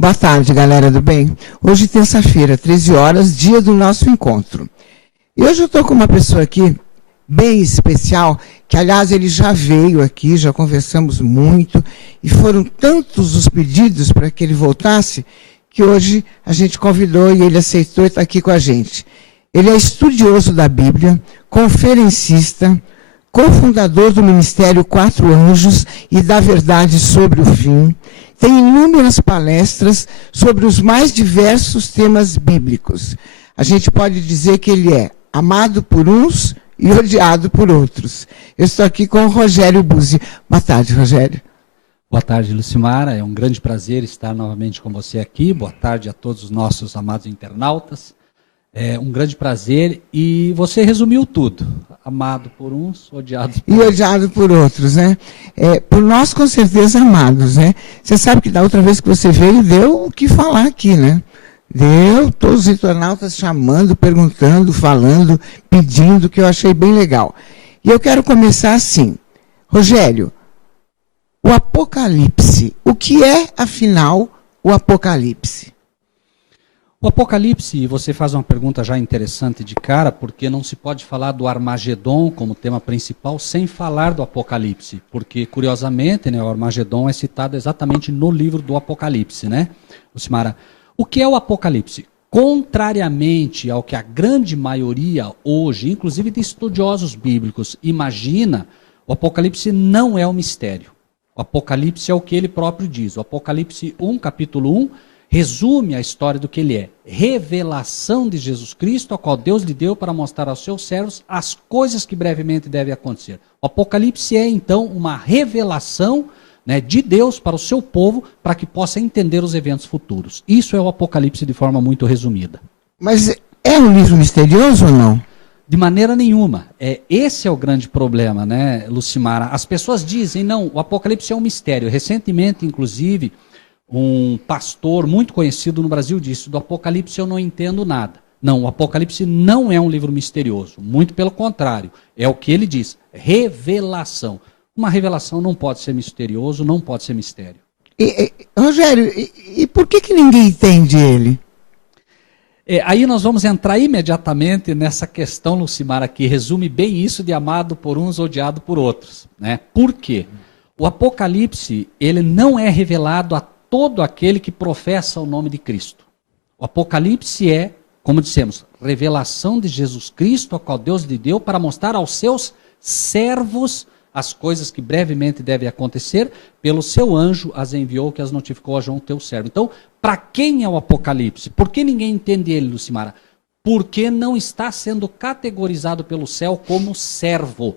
Boa tarde, galera do bem. Hoje, terça-feira, 13 horas, dia do nosso encontro. E hoje eu estou com uma pessoa aqui bem especial, que, aliás, ele já veio aqui, já conversamos muito, e foram tantos os pedidos para que ele voltasse, que hoje a gente convidou e ele aceitou e está aqui com a gente. Ele é estudioso da Bíblia, conferencista, cofundador do Ministério Quatro Anjos e da Verdade sobre o Fim. Tem inúmeras palestras sobre os mais diversos temas bíblicos. A gente pode dizer que ele é amado por uns e odiado por outros. Eu estou aqui com o Rogério Buzzi. Boa tarde, Rogério. Boa tarde, Lucimara. É um grande prazer estar novamente com você aqui. Boa tarde a todos os nossos amados internautas. É um grande prazer e você resumiu tudo. Amado por uns, odiado por outros. E odiado por outros, né? Por nós, com certeza, amados, né? Você sabe que da outra vez que você veio, deu o que falar aqui, né? Deu todos os internautas chamando, perguntando, falando, pedindo, que eu achei bem legal. E eu quero começar assim. Rogério, o Apocalipse, o que é, afinal, o Apocalipse? O Apocalipse, você faz uma pergunta já interessante de cara, porque não se pode falar do Armagedon como tema principal sem falar do Apocalipse, porque, curiosamente, né, o Armagedon é citado exatamente no livro do Apocalipse, né, Lucimara? O que é o Apocalipse? Contrariamente ao que a grande maioria hoje, inclusive de estudiosos bíblicos, imagina, o Apocalipse não é um mistério. O Apocalipse é o que ele próprio diz. O Apocalipse 1, capítulo 1, resume a história do que ele é. Revelação de Jesus Cristo, a qual Deus lhe deu para mostrar aos seus servos as coisas que brevemente devem acontecer. O Apocalipse é, então, uma revelação, né, de Deus para o seu povo, para que possa entender os eventos futuros. Isso é o Apocalipse de forma muito resumida. Mas é um livro misterioso ou não? De maneira nenhuma. Esse é o grande problema, né, Lucimara? As pessoas dizem, não, o Apocalipse é um mistério. Recentemente, inclusive, um pastor muito conhecido no Brasil disse, do Apocalipse eu não entendo nada. Não, o Apocalipse não é um livro misterioso, muito pelo contrário, é o que ele diz, revelação. Uma revelação não pode ser misterioso, não pode ser mistério. Rogério, e por que ninguém entende ele? Aí nós vamos entrar imediatamente nessa questão, Lucimara, que resume bem isso de amado por uns, odiado por outros, né? Por quê? O Apocalipse, ele não é revelado a todo aquele que professa o nome de Cristo. O Apocalipse é, como dissemos, revelação de Jesus Cristo, a qual Deus lhe deu para mostrar aos seus servos as coisas que brevemente devem acontecer, pelo seu anjo as enviou, que as notificou a João, teu servo. Então, para quem é o Apocalipse? Por que ninguém entende ele, Lucimara? Porque não está sendo categorizado pelo céu como servo.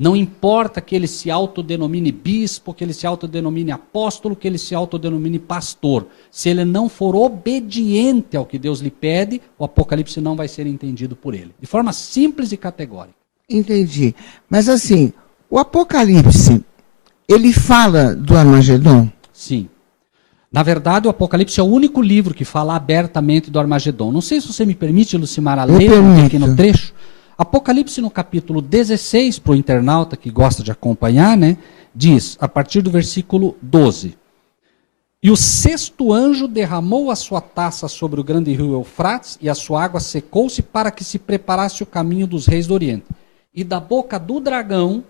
Não importa que ele se autodenomine bispo, que ele se autodenomine apóstolo, que ele se autodenomine pastor. Se ele não for obediente ao que Deus lhe pede, o Apocalipse não vai ser entendido por ele. De forma simples e categórica. Entendi. Mas assim, o Apocalipse, ele fala do Armagedon? Sim. Na verdade, o Apocalipse é o único livro que fala abertamente do Armagedon. Não sei se você me permite, Lucimara, ler um pequeno trecho. Apocalipse no capítulo 16, para o internauta que gosta de acompanhar, né, diz, a partir do versículo 12, e o sexto anjo derramou a sua taça sobre o grande rio Eufrates, e a sua água secou-se para que se preparasse o caminho dos reis do Oriente. E da boca do dragão,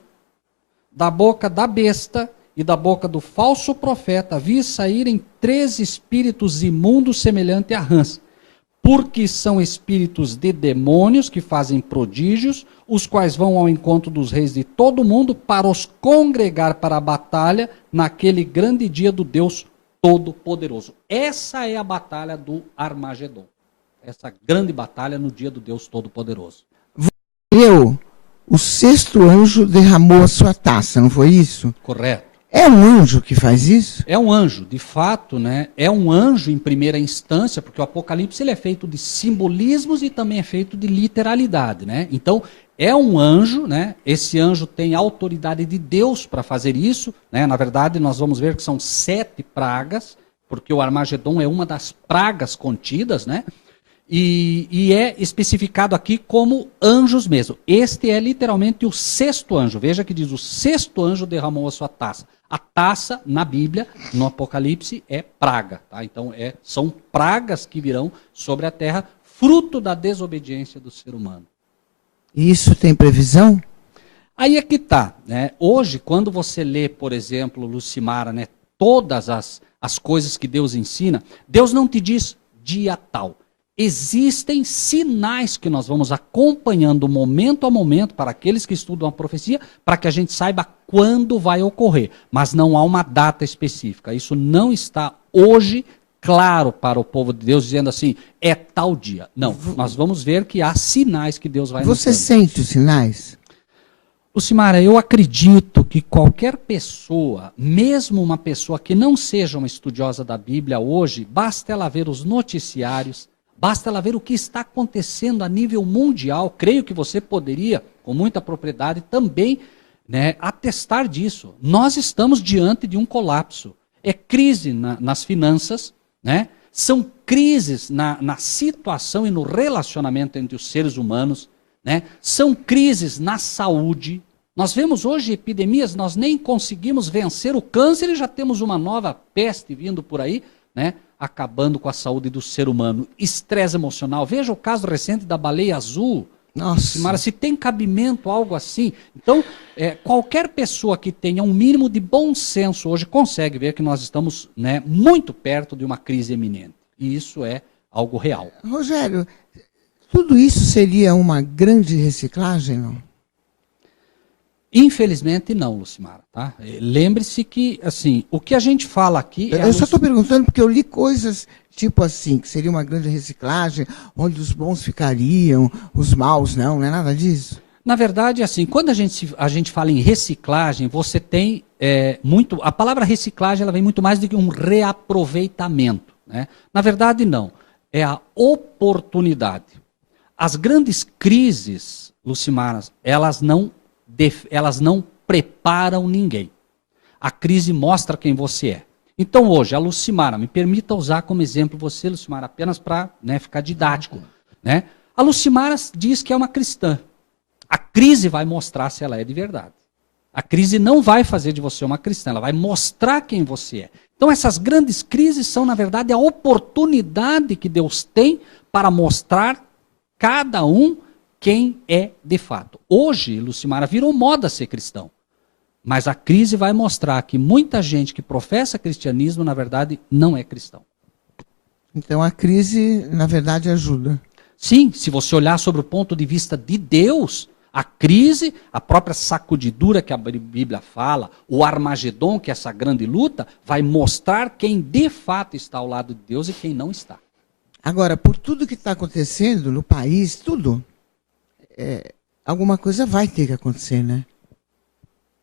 da boca da besta e da boca do falso profeta vi saírem 3 espíritos imundos semelhantes a rãs, porque são espíritos de demônios que fazem prodígios, os quais vão ao encontro dos reis de todo o mundo para os congregar para a batalha naquele grande dia do Deus Todo-Poderoso. Essa é a batalha do Armagedon. Essa grande batalha no dia do Deus Todo-Poderoso. O sexto anjo derramou a sua taça, não foi isso? Correto. É um anjo que faz isso? É um anjo, de fato, né? É um anjo em primeira instância, porque o Apocalipse ele é feito de simbolismos e também é feito de literalidade, né? Então, é um anjo, né? Esse anjo tem autoridade de Deus para fazer isso, né? Na verdade, nós vamos ver que são 7 pragas, porque o Armagedon é uma das pragas contidas, né? E é especificado aqui como anjos mesmo. Este é literalmente o sexto anjo. Veja que diz, o sexto anjo derramou a sua taça. A taça, na Bíblia, no Apocalipse, é praga. Tá? Então, são pragas que virão sobre a terra, fruto da desobediência do ser humano. E isso tem previsão? Aí é que está. Né? Hoje, quando você lê, por exemplo, Lucimara, né, todas as coisas que Deus ensina, Deus não te diz dia tal. Existem sinais que nós vamos acompanhando momento a momento para aqueles que estudam a profecia, para que a gente saiba quando vai ocorrer. Mas não há uma data específica. Isso não está hoje claro para o povo de Deus, dizendo assim, é tal dia. Não, nós vamos ver que há sinais que Deus vai nos dando. Você sente os sinais? Lucimara, eu acredito que qualquer pessoa, mesmo uma pessoa que não seja uma estudiosa da Bíblia hoje, basta ela ver os noticiários, basta ela ver o que está acontecendo a nível mundial. Creio que você poderia, com muita propriedade, também, né, atestar disso. Nós estamos diante de um colapso. É crise nas finanças, né? São crises na situação e no relacionamento entre os seres humanos, né? São crises na saúde. Nós vemos hoje epidemias, nós nem conseguimos vencer o câncer e já temos uma nova peste vindo por aí, né? Acabando com a saúde do ser humano. Estresse emocional. Veja o caso recente da baleia azul. Nossa. Mas se tem cabimento algo assim. Então, qualquer pessoa que tenha um mínimo de bom senso hoje consegue ver que nós estamos, né, muito perto de uma crise iminente. E isso é algo real. Rogério, tudo isso seria uma grande reciclagem, não? Infelizmente não, Lucimara. Tá? Lembre-se que, assim, o que a gente fala aqui... Eu só estou perguntando porque eu li coisas tipo assim, que seria uma grande reciclagem, onde os bons ficariam, os maus não é nada disso? Na verdade, assim, quando a gente fala em reciclagem, você tem muito... A palavra reciclagem ela vem muito mais do que um reaproveitamento. Né? Na verdade, não. É a oportunidade. As grandes crises, Lucimaras, elas não preparam ninguém. A crise mostra quem você é. Então hoje, a Lucimara, me permita usar como exemplo você, Lucimara, apenas para, né, ficar didático. Né? A Lucimara diz que é uma cristã. A crise vai mostrar se ela é de verdade. A crise não vai fazer de você uma cristã, ela vai mostrar quem você é. Então essas grandes crises são, na verdade, a oportunidade que Deus tem para mostrar cada um quem é de fato. Hoje, Lucimara, virou moda ser cristão. Mas a crise vai mostrar que muita gente que professa cristianismo, na verdade, não é cristão. Então a crise, na verdade, ajuda. Sim, se você olhar sobre o ponto de vista de Deus, a crise, a própria sacudidura que a Bíblia fala, o Armagedon, que é essa grande luta, vai mostrar quem de fato está ao lado de Deus e quem não está. Agora, por tudo que está acontecendo no país, tudo, alguma coisa vai ter que acontecer, né?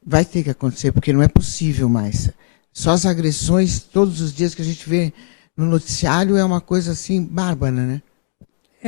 Vai ter que acontecer, porque não é possível mais. Só as agressões, todos os dias que a gente vê no noticiário, é uma coisa assim, bárbara, né?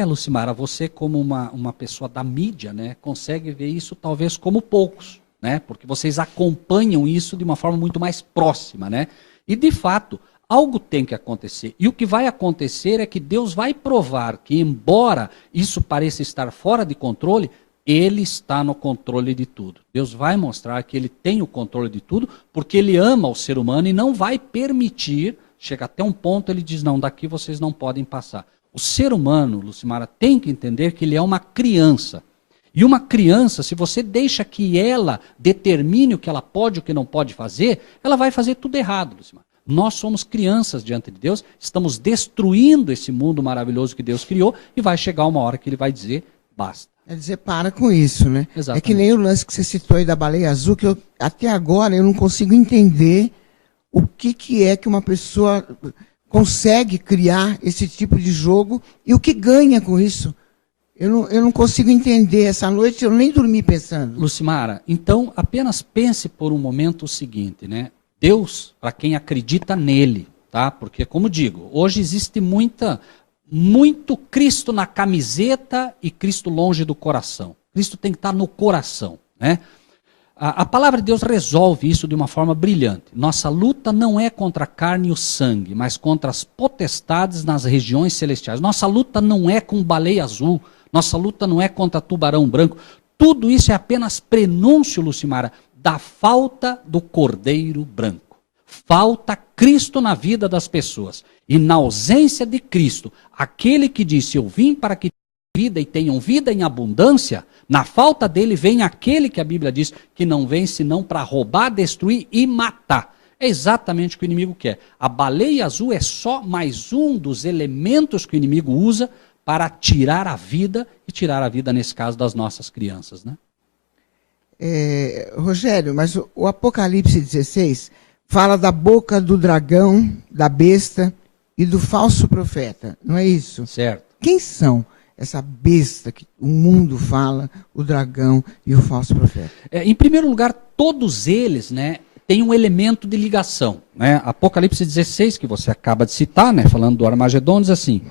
Lucimara, você como uma pessoa da mídia, né, consegue ver isso talvez como poucos, né? Porque vocês acompanham isso de uma forma muito mais próxima, né? E de fato, algo tem que acontecer. E o que vai acontecer é que Deus vai provar que, embora isso pareça estar fora de controle, Ele está no controle de tudo. Deus vai mostrar que Ele tem o controle de tudo, porque Ele ama o ser humano e não vai permitir, chega até um ponto, Ele diz, não, daqui vocês não podem passar. O ser humano, Lucimara, tem que entender que ele é uma criança. E uma criança, se você deixa que ela determine o que ela pode e o que não pode fazer, ela vai fazer tudo errado, Lucimara. Nós somos crianças diante de Deus, estamos destruindo esse mundo maravilhoso que Deus criou e vai chegar uma hora que Ele vai dizer, basta. É dizer, para com isso, né? Exatamente. É que nem o lance que você citou aí da baleia azul, que até agora eu não consigo entender o que é que uma pessoa consegue criar esse tipo de jogo e o que ganha com isso. Eu não consigo entender. Essa noite eu nem dormi pensando. Lucimara, então apenas pense por um momento o seguinte, né? Deus, para quem acredita nele, tá? Porque, como digo, hoje existe muito Cristo na camiseta e Cristo longe do coração. Cristo tem que estar no coração, né? A palavra de Deus resolve isso de uma forma brilhante. Nossa luta não é contra a carne e o sangue, mas contra as potestades nas regiões celestiais. Nossa luta não é com baleia azul, nossa luta não é contra tubarão branco. Tudo isso é apenas prenúncio, Lucimara, da falta do Cordeiro Branco. Falta Cristo na vida das pessoas. E na ausência de Cristo, aquele que disse, eu vim para que tenham vida e tenham vida em abundância, na falta dele vem aquele que a Bíblia diz que não vem senão para roubar, destruir e matar. É exatamente o que o inimigo quer. A baleia azul é só mais um dos elementos que o inimigo usa para tirar a vida, e tirar a vida, nesse caso, das nossas crianças, né? Rogério, mas o Apocalipse 16 fala da boca do dragão, da besta e do falso profeta, não é isso? Certo. Quem são essa besta que o mundo fala, o dragão e o falso profeta? Em primeiro lugar, todos eles, né, têm um elemento de ligação, né? Apocalipse 16, que você acaba de citar, né, falando do Armagedon, diz assim,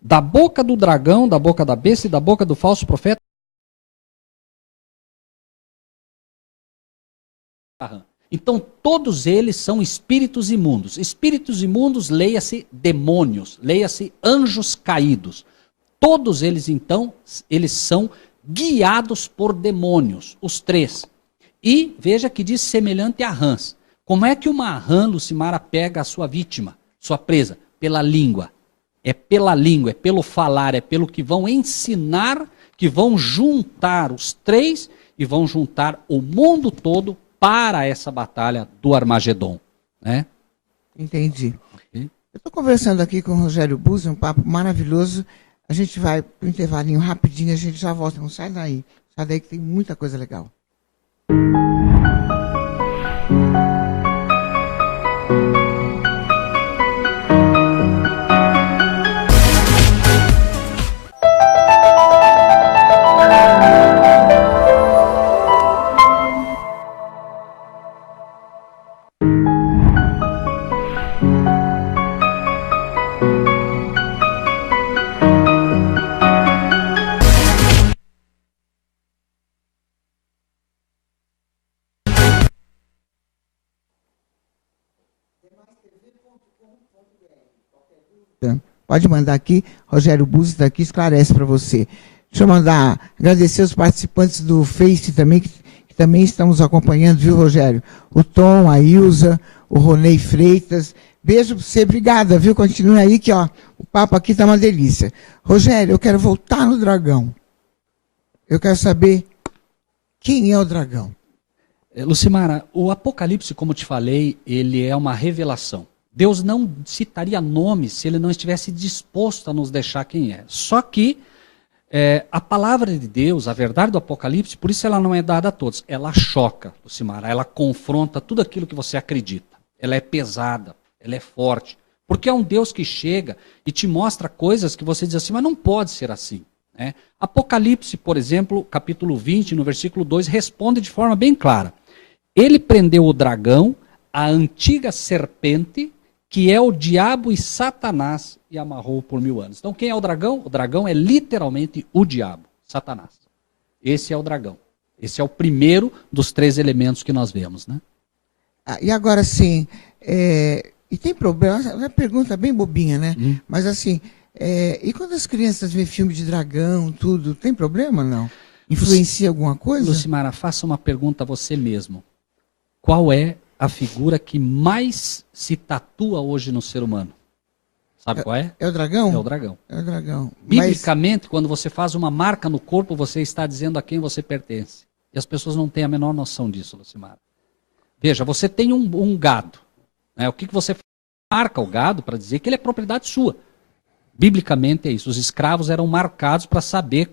da boca do dragão, da boca da besta e da boca do falso profeta. Então, todos eles são espíritos imundos. Espíritos imundos, leia-se demônios, leia-se anjos caídos. Todos eles, então, eles são guiados por demônios, os três. E veja que diz semelhante a rãs. Como é que uma rã, Lucimara, pega a sua vítima, sua presa? Pela língua. É pela língua, é pelo falar, é pelo que vão ensinar, que vão juntar os três e vão juntar o mundo todo para essa batalha do Armagedon, né? Entendi. Eu estou conversando aqui com o Rogério Buzzi, um papo maravilhoso. A gente vai para um intervalinho rapidinho, a gente já volta. Não sai daí. Sai daí que tem muita coisa legal. Pode mandar aqui, Rogério Buzzi está aqui, esclarece para você. Deixa eu agradecer os participantes do Face também, que também estão nos acompanhando, viu, Rogério? O Tom, a Ilza, o Ronei Freitas. Beijo para você, obrigada, viu? Continue aí que ó, o papo aqui está uma delícia. Rogério, eu quero voltar no dragão. Eu quero saber quem é o dragão. Lucimara, o Apocalipse, como te falei, ele é uma revelação. Deus não citaria nomes se ele não estivesse disposto a nos deixar quem é. Só que a palavra de Deus, a verdade do Apocalipse, por isso ela não é dada a todos. Ela choca, Lucimara, ela confronta tudo aquilo que você acredita. Ela é pesada, ela é forte. Porque é um Deus que chega e te mostra coisas que você diz assim, mas não pode ser assim, né? Apocalipse, por exemplo, capítulo 20, no versículo 2, responde de forma bem clara. Ele prendeu o dragão, a antiga serpente, que é o diabo e Satanás, e amarrou por 1000 anos. Então, quem é o dragão? O dragão é literalmente o diabo, Satanás. Esse é o dragão. Esse é o primeiro dos 3 elementos que nós vemos, né? E agora, sim, e tem problema, é uma pergunta bem bobinha, né? Mas assim, e quando as crianças veem filme de dragão, tudo, tem problema, não? Influencia alguma coisa? Lucimara, faça uma pergunta a você mesmo. Qual é a figura que mais se tatua hoje no ser humano? Sabe qual é? É o dragão? É o dragão. É o dragão. Biblicamente, quando você faz uma marca no corpo, você está dizendo a quem você pertence. E as pessoas não têm a menor noção disso, Lucimara. Veja, você tem um gado. Né? O que você faz? Marca o gado para dizer que ele é propriedade sua. Biblicamente é isso. Os escravos eram marcados para saber,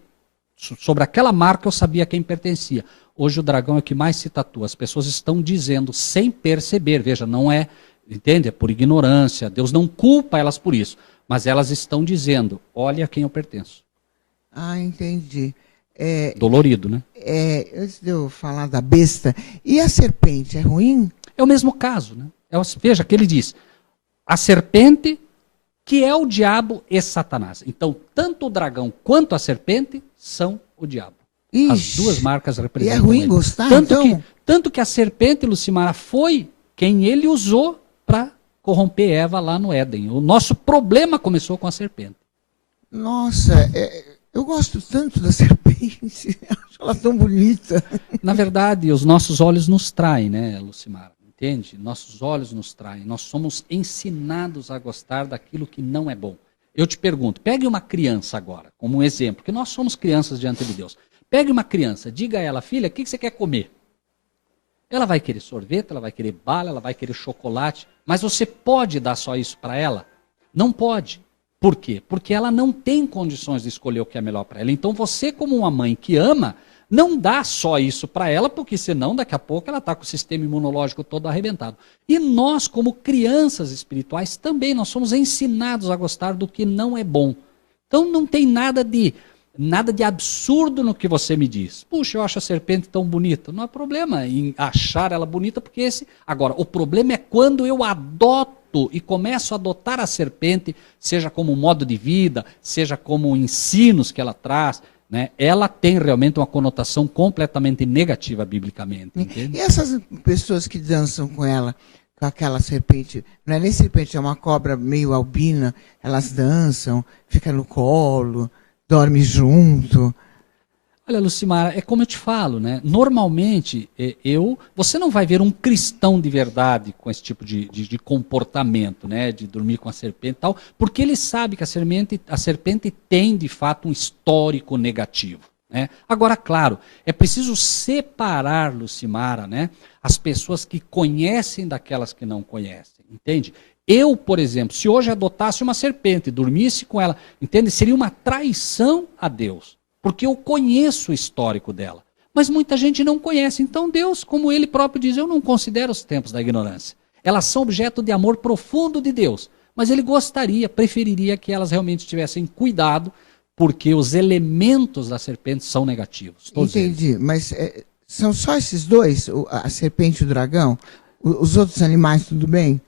sobre aquela marca eu sabia a quem pertencia. Hoje o dragão é o que mais se tatua. As pessoas estão dizendo sem perceber. Veja, não é, entende? É por ignorância. Deus não culpa elas por isso. Mas elas estão dizendo, olha a quem eu pertenço. Ah, entendi. Dolorido, né? Antes de eu falar da besta, e a serpente, é ruim? É o mesmo caso, né? Veja que ele diz, a serpente que é o diabo e Satanás. Então, tanto o dragão quanto a serpente são o diabo. Ixi, as duas marcas representam e é ruim ele. gostar, Tanto que a serpente, Lucimara, foi quem ele usou para corromper Eva lá no Éden. O nosso problema começou com a serpente. Nossa, Eu gosto tanto da serpente, acho ela tão bonita. Na verdade, os nossos olhos nos traem, né, Lucimara? Entende? Nossos olhos nos traem. Nós somos ensinados a gostar daquilo que não é bom. Eu te pergunto, pegue uma criança agora, como um exemplo, porque nós somos crianças diante de Deus. Pegue uma criança, diga a ela, filha, o que você quer comer? Ela vai querer sorvete, ela vai querer bala, ela vai querer chocolate, mas você pode dar só isso para ela? Não pode. Por quê? Porque ela não tem condições de escolher o que é melhor para ela. Então você, como uma mãe que ama, não dá só isso para ela, porque senão daqui a pouco ela está com o sistema imunológico todo arrebentado. E nós, como crianças espirituais, também nós somos ensinados a gostar do que não é bom. Então não tem nada de absurdo no que você me diz. Puxa, eu acho a serpente tão bonita. Não há problema em achar ela bonita, porque esse... Agora, o problema é quando eu adoto e começo a adotar a serpente, seja como modo de vida, seja como ensinos que ela traz, né? Ela tem realmente uma conotação completamente negativa biblicamente. Entende? E essas pessoas que dançam com ela, com aquela serpente, não é nem serpente, é uma cobra meio albina, elas dançam, fica no colo, dorme junto. Olha, Lucimara, é como eu te falo, né? Normalmente, você não vai ver um cristão de verdade com esse tipo de comportamento, né? De dormir com a serpente e tal, porque ele sabe que a serpente tem, de fato, um histórico negativo, né? Agora, claro, é preciso separar, Lucimara, né? As pessoas que conhecem daquelas que não conhecem, entende? Eu, por exemplo, se hoje adotasse uma serpente e dormisse com ela, entende? Seria uma traição a Deus. Porque eu conheço o histórico dela. Mas muita gente não conhece. Então Deus, como ele próprio diz, eu não considero os tempos da ignorância. Elas são objeto de amor profundo de Deus. Mas ele preferiria que elas realmente tivessem cuidado, porque os elementos da serpente são negativos. Entendi, mas são só esses dois, a serpente e o dragão? Os outros animais, tudo bem?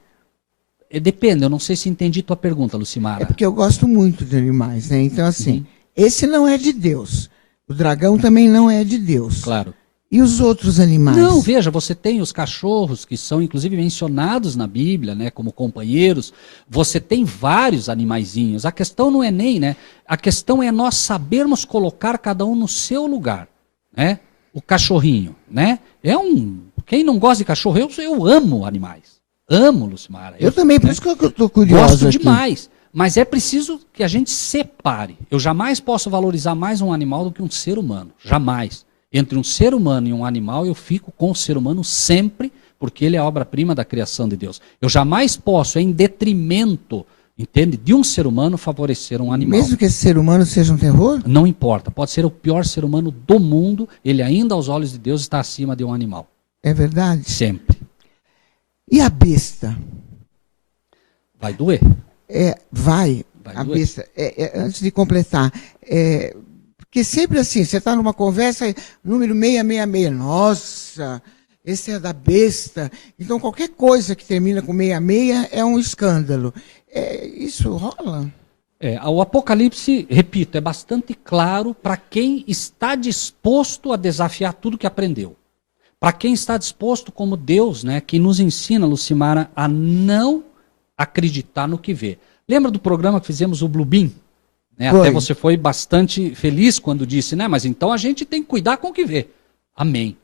Depende, eu não sei se entendi tua pergunta, Lucimara. É porque eu gosto muito de animais, né? Então, assim... Esse não é de Deus. O dragão também não é de Deus. Claro. E os outros animais? Não, veja, você tem os cachorros, que são inclusive mencionados na Bíblia, né, como companheiros. Você tem vários animaizinhos. A questão não é nem, né? A questão é nós sabermos colocar cada um no seu lugar, né? O cachorrinho, né? Quem não gosta de cachorro, eu amo animais. Amo, Lucimara. Eu também, por isso que eu estou curioso gosto aqui. demais. Mas é preciso que a gente separe. Eu jamais posso valorizar mais um animal do que um ser humano. Jamais. Entre um ser humano e um animal, eu fico com o ser humano sempre, porque ele é a obra-prima da criação de Deus. Eu jamais posso, em detrimento, entende, de um ser humano, favorecer um animal. Mesmo que esse ser humano seja um terror? Não importa. Pode ser o pior ser humano do mundo, ele ainda, aos olhos de Deus, está acima de um animal. É verdade? Sempre. E a besta? Vai doer. Vai a doer. besta. Antes de completar, porque sempre assim, você está numa conversa, número 666, nossa, esse é da besta. Então qualquer coisa que termina com 66 é um escândalo. Isso rola? O Apocalipse, repito, é bastante claro para quem está disposto a desafiar tudo que aprendeu. Para quem está disposto, como Deus, né, que nos ensina, Lucimara, a não acreditar no que vê. Lembra do programa que fizemos, o Blue Beam? Né? Até você foi bastante feliz quando disse, né? Mas então a gente tem que cuidar com o que vê. Amém.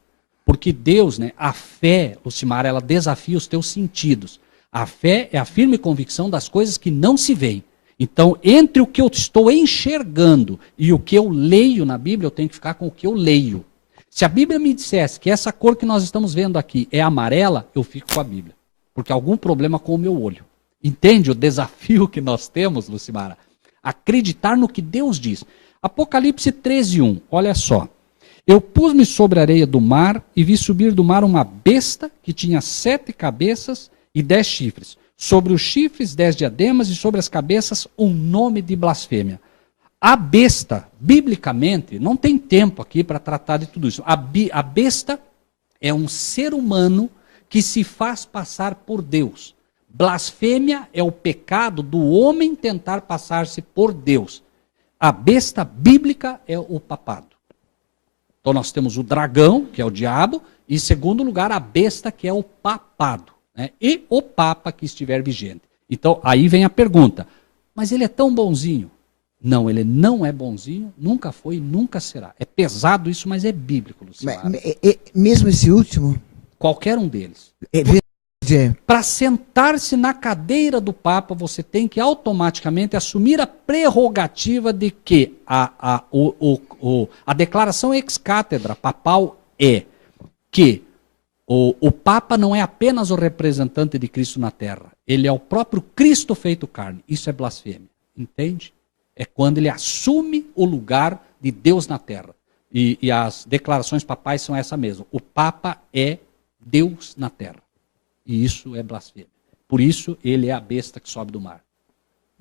Porque Deus, né, a fé, Lucimara, ela desafia os teus sentidos. A fé é a firme convicção das coisas que não se veem. Então, entre o que eu estou enxergando e o que eu leio na Bíblia, eu tenho que ficar com o que eu leio. Se a Bíblia me dissesse que essa cor que nós estamos vendo aqui é amarela, eu fico com a Bíblia. Porque há algum problema com o meu olho. Entende o desafio que nós temos, Lucimara? Acreditar no que Deus diz. Apocalipse 13:1, olha só. Eu pus-me sobre a areia do mar e vi subir do mar uma besta que tinha 7 cabeças e 10 chifres. Sobre os chifres, 10 diademas e sobre as cabeças um nome de blasfêmia. A besta, biblicamente, não tem tempo aqui para tratar de tudo isso. A besta é um ser humano que se faz passar por Deus. Blasfêmia é o pecado do homem tentar passar-se por Deus. A besta bíblica é o papado. Então nós temos o dragão, que é o diabo, e em segundo lugar a besta, que é o papado, né? E o papa que estiver vigente. Então aí vem a pergunta, mas ele é tão bonzinho? Não, ele não é bonzinho, nunca foi, nunca será. É pesado isso, mas é bíblico, Lucimara. Mesmo esse último? Qualquer um deles. Para sentar-se na cadeira do Papa, você tem que automaticamente assumir a prerrogativa de que a declaração ex-cátedra papal é que o Papa não é apenas o representante de Cristo na Terra, ele é o próprio Cristo feito carne. Isso é blasfêmia, entende? É quando ele assume o lugar de Deus na Terra. E as declarações papais são essa mesma. O Papa é Deus na Terra. E isso é blasfêmia. Por isso, ele é a besta que sobe do mar.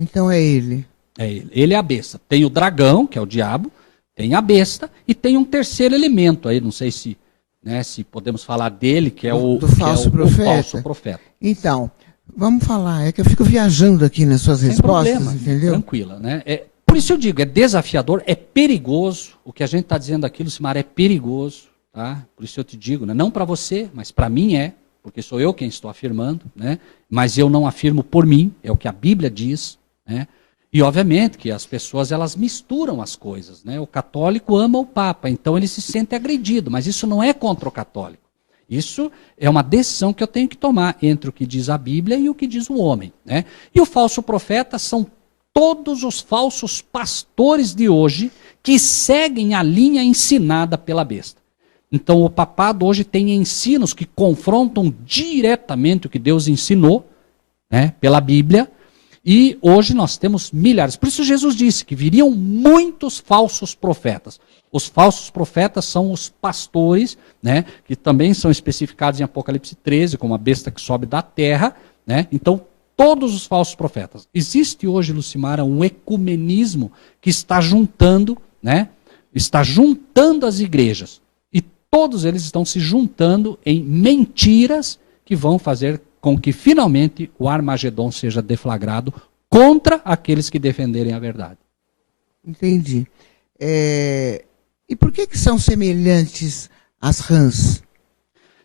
Então é ele. É ele. Ele é a besta. Tem o dragão, que é o diabo, tem a besta, e tem um terceiro elemento aí, não sei se, se podemos falar dele, que é o falso profeta. Então, vamos falar, é que eu fico viajando aqui nas suas respostas, problema, entendeu? Tranquila, né? Por isso eu digo, é desafiador, é perigoso, o que a gente está dizendo aqui, Lucimara, é perigoso, tá? Por isso eu te digo, né? Não para você, mas para mim é, porque sou eu quem estou afirmando, né? Mas eu não afirmo por mim, é o que a Bíblia diz, né? E obviamente que as pessoas elas misturam as coisas, né? O católico ama o Papa, então ele se sente agredido, mas isso não é contra o católico. Isso é uma decisão que eu tenho que tomar entre o que diz a Bíblia e o que diz o homem, né? E o falso profeta são todos os falsos pastores de hoje que seguem a linha ensinada pela besta. Então o papado hoje tem ensinos que confrontam diretamente o que Deus ensinou, né, pela Bíblia, e hoje nós temos milhares. Por isso Jesus disse que viriam muitos falsos profetas. Os falsos profetas são os pastores, né, que também são especificados em Apocalipse 13, como a besta que sobe da terra, né? Então todos os falsos profetas. Existe hoje, Lucimara, um ecumenismo que está juntando, né, está juntando as igrejas. Todos eles estão se juntando em mentiras que vão fazer com que finalmente o Armagedon seja deflagrado contra aqueles que defenderem a verdade. Entendi. E por que são semelhantes às rãs?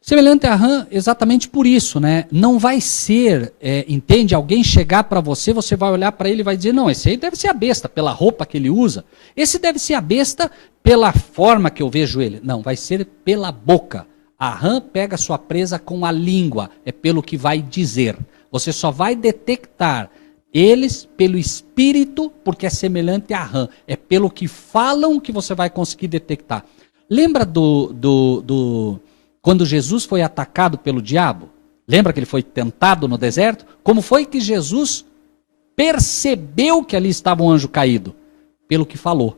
Semelhante à rã, exatamente por isso, né? Não vai ser, entende? Alguém chegar para você, você vai olhar para ele e vai dizer, não, esse aí deve ser a besta, pela roupa que ele usa. Esse deve ser a besta pela forma que eu vejo ele. Não, vai ser pela boca. A rã pega sua presa com a língua, é pelo que vai dizer. Você só vai detectar eles pelo espírito, porque é semelhante à rã. É pelo que falam que você vai conseguir detectar. Lembra quando Jesus foi atacado pelo diabo? Lembra que ele foi tentado no deserto? Como foi que Jesus percebeu que ali estava um anjo caído? Pelo que falou.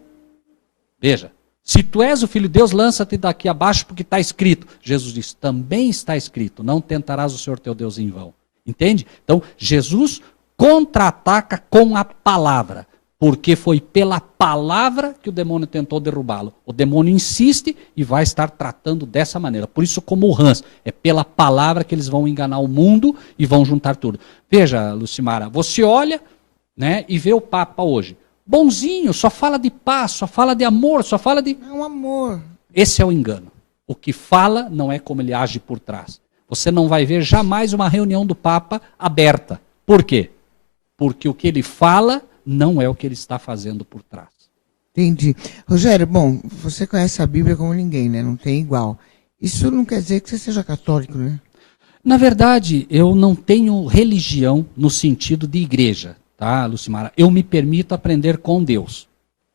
Veja, se tu és o Filho de Deus, lança-te daqui abaixo, porque está escrito. Jesus disse, também está escrito, não tentarás o Senhor teu Deus em vão. Entende? Então, Jesus contra-ataca com a palavra, porque foi pela palavra que o demônio tentou derrubá-lo. O demônio insiste e vai estar tratando dessa maneira. Por isso, como o rãs, é pela palavra que eles vão enganar o mundo e vão juntar tudo. Veja, Lucimara, você olha, né, e vê o Papa hoje. Bonzinho, só fala de paz, só fala de amor, só fala de... É um amor. Esse é o engano. O que fala não é como ele age por trás. Você não vai ver jamais uma reunião do Papa aberta. Por quê? Porque o que ele fala não é o que ele está fazendo por trás. Entendi. Rogério, bom, você conhece a Bíblia como ninguém, né? Não tem igual. Isso não quer dizer que você seja católico, né? Na verdade, eu não tenho religião no sentido de igreja, tá, Lucimara? Eu me permito aprender com Deus.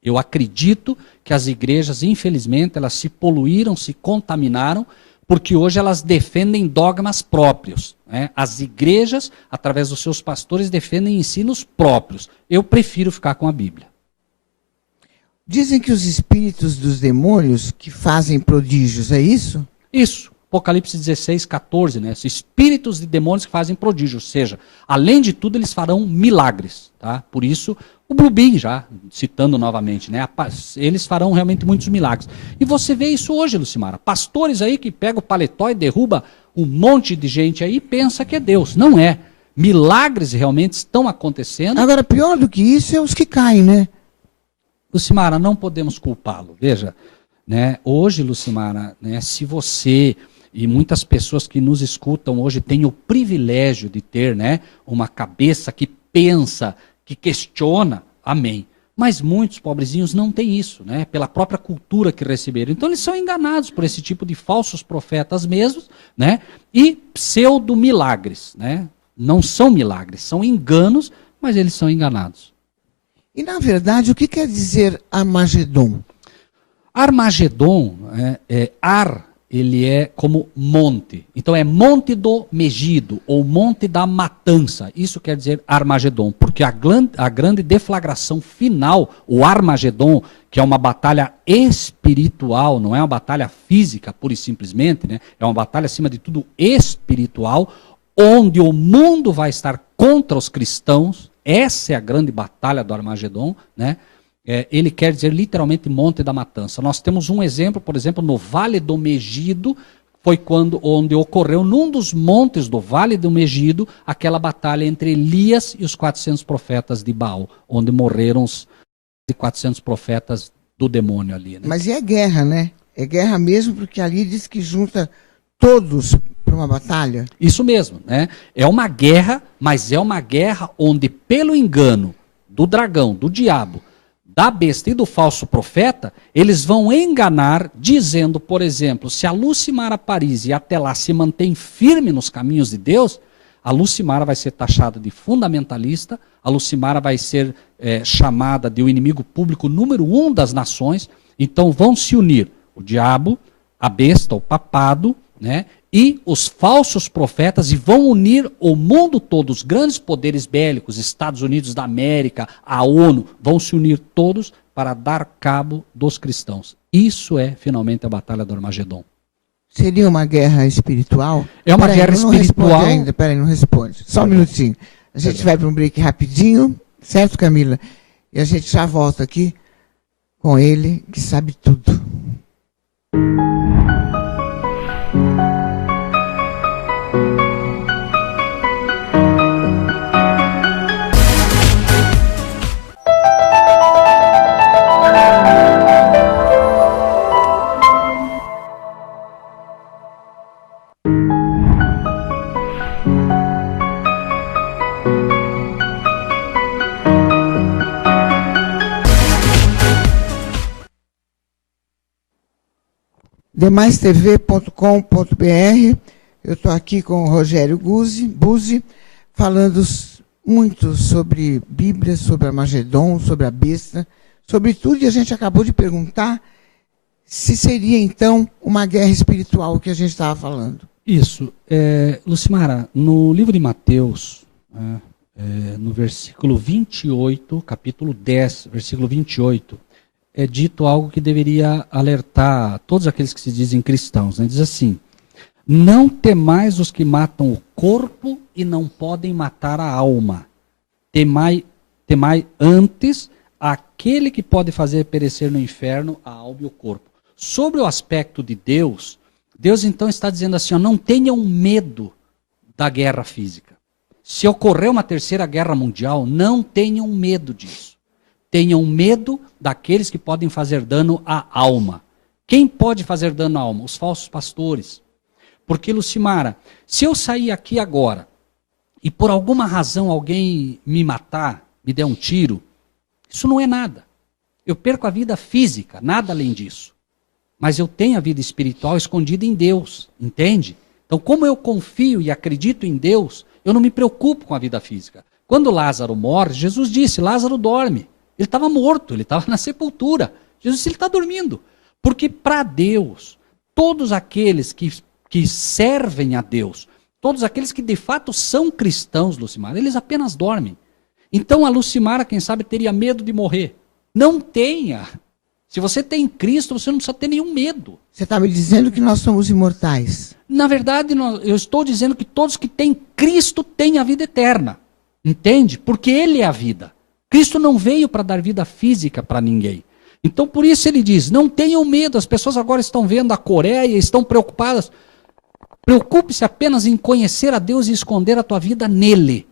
Eu acredito que as igrejas, infelizmente, elas se poluíram, se contaminaram, porque hoje elas defendem dogmas próprios, né? As igrejas, através dos seus pastores, defendem ensinos próprios. Eu prefiro ficar com a Bíblia. Dizem que os espíritos dos demônios que fazem prodígios, é isso? Isso. Apocalipse 16, 14, né? Espíritos de demônios que fazem prodígios, ou seja, além de tudo eles farão milagres, tá? Por isso, o Blubin já, citando novamente, né? Eles farão realmente muitos milagres. E você vê isso hoje, Lucimara, pastores aí que pegam o paletó e derruba um monte de gente aí e pensa que é Deus, não é. Milagres realmente estão acontecendo. Agora, pior do que isso é os que caem, né? Lucimara, não podemos culpá-lo, veja, né? Hoje, Lucimara, né, se você... E muitas pessoas que nos escutam hoje têm o privilégio de ter, né, uma cabeça que pensa, que questiona. Amém. Mas muitos pobrezinhos não têm isso, né? Pela própria cultura que receberam. Então eles são enganados por esse tipo de falsos profetas mesmos, né? E pseudo-milagres, né? Não são milagres, são enganos, mas eles são enganados. E na verdade, o que quer dizer Armagedon? Armagedon, ele é como monte. Então é monte do Megido, ou monte da matança. Isso quer dizer Armagedon, porque a grande deflagração final, o Armagedon, que é uma batalha espiritual, não é uma batalha física, pura e simplesmente, né? É uma batalha, acima de tudo, espiritual, onde o mundo vai estar contra os cristãos. Essa é a grande batalha do Armagedon, né? Ele quer dizer literalmente monte da matança. Nós temos um exemplo, por exemplo, no Vale do Megido, foi onde ocorreu num dos montes do Vale do Megido, aquela batalha entre Elias e os 400 profetas de Baal, onde morreram os 400 profetas do demônio ali. Né? Mas é guerra, né? É guerra mesmo, porque ali diz que junta todos para uma batalha. Isso mesmo, né? É uma guerra, mas é uma guerra onde, pelo engano do dragão, do diabo, da besta e do falso profeta, eles vão enganar, dizendo, por exemplo, se a Lucimara Parisi até lá se mantém firme nos caminhos de Deus, a Lucimara vai ser taxada de fundamentalista, a Lucimara vai ser chamada de o inimigo público número 1 das nações, então vão se unir o diabo, a besta, o papado, né? E os falsos profetas, e vão unir o mundo todo, os grandes poderes bélicos, Estados Unidos da América, a ONU, vão se unir todos para dar cabo dos cristãos. Isso é, finalmente, a batalha do Armagedon. Seria uma guerra espiritual? É uma guerra espiritual. Não responde ainda, peraí, não responde. Só um minutinho. A gente vai para um break rapidinho, certo, Camila? E a gente já volta aqui com ele, que sabe tudo. demaistv.com.br. Eu estou aqui com o Rogério Buzzi, falando muito sobre Bíblia, sobre Armagedon, sobre a besta, sobre tudo, e a gente acabou de perguntar se seria, então, uma guerra espiritual que a gente estava falando. Isso. Lucimara, no livro de Mateus, no versículo 28, capítulo 10, versículo 28, é dito algo que deveria alertar todos aqueles que se dizem cristãos. Né? Diz assim: não temais os que matam o corpo e não podem matar a alma. Temai antes aquele que pode fazer perecer no inferno a alma e o corpo. Sobre o aspecto de Deus, Deus então está dizendo assim, ó, não tenham medo da guerra física. Se ocorrer uma terceira guerra mundial, não tenham medo disso. Tenham medo daqueles que podem fazer dano à alma. Quem pode fazer dano à alma? Os falsos pastores. Porque, Lucimara, se eu sair aqui agora e por alguma razão alguém me matar, me der um tiro, isso não é nada. Eu perco a vida física, nada além disso. Mas eu tenho a vida espiritual escondida em Deus, entende? Então, como eu confio e acredito em Deus, eu não me preocupo com a vida física. Quando Lázaro morre, Jesus disse, Lázaro dorme. Ele estava morto, ele estava na sepultura. Jesus disse, ele está dormindo. Porque para Deus, todos aqueles que servem a Deus, todos aqueles que de fato são cristãos, Lucimara, eles apenas dormem. Então a Lucimara, quem sabe, teria medo de morrer. Não tenha. Se você tem Cristo, você não precisa ter nenhum medo. Você está me dizendo que nós somos imortais. Na verdade, eu estou dizendo que todos que têm Cristo têm a vida eterna. Entende? Porque Ele é a vida. Cristo não veio para dar vida física para ninguém. Então, por isso ele diz, não tenham medo. As pessoas agora estão vendo a Coreia e estão preocupadas. Preocupe-se apenas em conhecer a Deus e esconder a tua vida nele.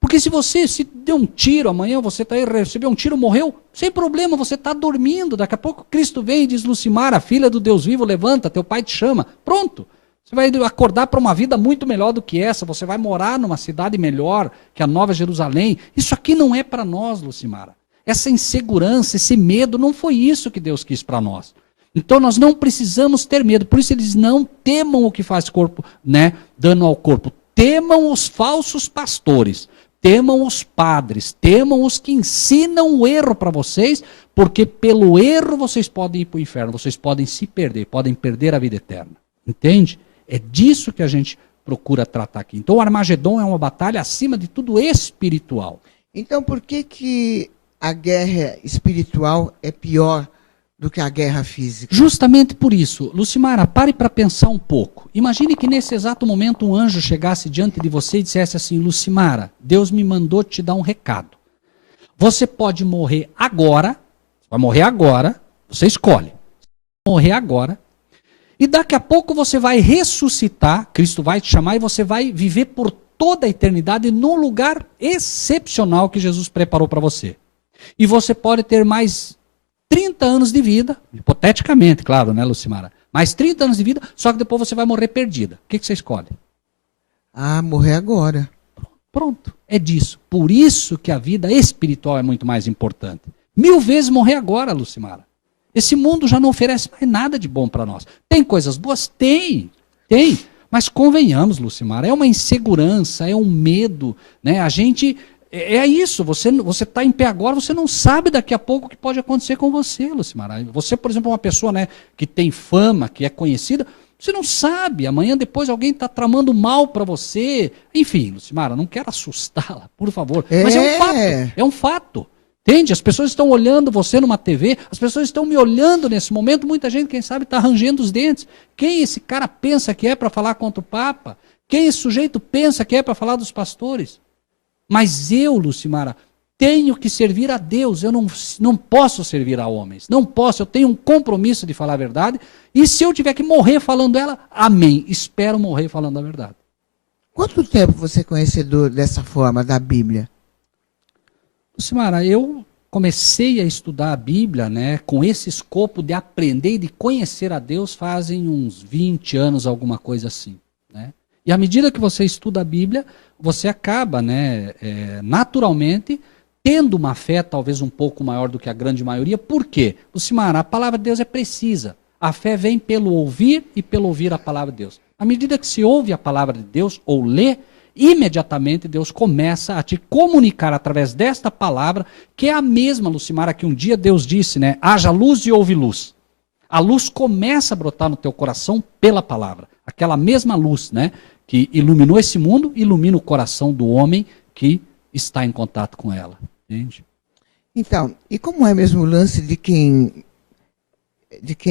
Porque se você se deu um tiro, amanhã você está aí, recebeu um tiro, morreu, sem problema, você está dormindo. Daqui a pouco Cristo vem e diz, Lucimara, filha do Deus vivo, levanta, teu pai te chama. Pronto. Você vai acordar para uma vida muito melhor do que essa. Você vai morar numa cidade melhor que a Nova Jerusalém. Isso aqui não é para nós, Lucimara. essa insegurança, esse medo, não foi isso que Deus quis para nós. Então nós não precisamos ter medo. Por isso eles não temam o que faz corpo, né, dano ao corpo. Temam os falsos pastores, temam os padres, temam os que ensinam o erro para vocês, porque pelo erro vocês podem ir para o inferno, vocês podem se perder, podem perder a vida eterna. Entende? É disso que a gente procura tratar aqui. Então o Armagedon é uma batalha acima de tudo espiritual. Então por que a guerra espiritual é pior do que a guerra física? Justamente por isso. Lucimara, pare para pensar um pouco. Imagine que nesse exato momento um anjo chegasse diante de você e dissesse assim: Lucimara, Deus me mandou te dar um recado. Você pode morrer agora, vai morrer agora, você escolhe. Morrer agora, e daqui a pouco você vai ressuscitar, Cristo vai te chamar e você vai viver por toda a eternidade num lugar excepcional que Jesus preparou para você. E você pode ter mais 30 anos de vida, hipoteticamente, claro, né, Lucimara? Mais 30 anos de vida, só que depois você vai morrer perdida. O que você escolhe? Morrer agora. Pronto, é disso. Por isso que a vida espiritual é muito mais importante. 1000 vezes morrer agora, Lucimara. Esse mundo já não oferece mais nada de bom para nós. Tem coisas boas? Tem. Mas convenhamos, Lucimara, é uma insegurança, é um medo, né? A gente... É isso, você está em pé agora, você não sabe daqui a pouco o que pode acontecer com você, Lucimara. Você, por exemplo, é uma pessoa, né, que tem fama, que é conhecida, você não sabe, amanhã depois alguém está tramando mal para você. Enfim, Lucimara, não quero assustá-la, por favor. Mas é um fato. Entende? As pessoas estão olhando você numa TV, as pessoas estão me olhando nesse momento, muita gente, quem sabe, está rangendo os dentes. Quem esse cara pensa que é para falar contra o Papa? Quem esse sujeito pensa que é para falar dos pastores? Mas eu, Lucimara, tenho que servir a Deus, eu não posso servir a homens, não posso, eu tenho um compromisso de falar a verdade, e se eu tiver que morrer falando ela, amém, espero morrer falando a verdade. Quanto tempo você é conhecedor dessa forma da Bíblia? Lucimara, eu comecei a estudar a Bíblia, né, com esse escopo de aprender e de conhecer a Deus fazem uns 20 anos, alguma coisa assim, né? E à medida que você estuda a Bíblia, você acaba, né, naturalmente, tendo uma fé talvez um pouco maior do que a grande maioria. Por quê? Lucimara, a palavra de Deus é precisa. A fé vem pelo ouvir e pelo ouvir a palavra de Deus. À medida que se ouve a palavra de Deus ou lê, imediatamente Deus começa a te comunicar através desta palavra, que é a mesma, Lucimara, que um dia Deus disse, né, haja luz e houve luz. A luz começa a brotar no teu coração pela palavra. Aquela mesma luz, né, que iluminou esse mundo, ilumina o coração do homem que está em contato com ela. Entende? Então, e como é mesmo o lance de quem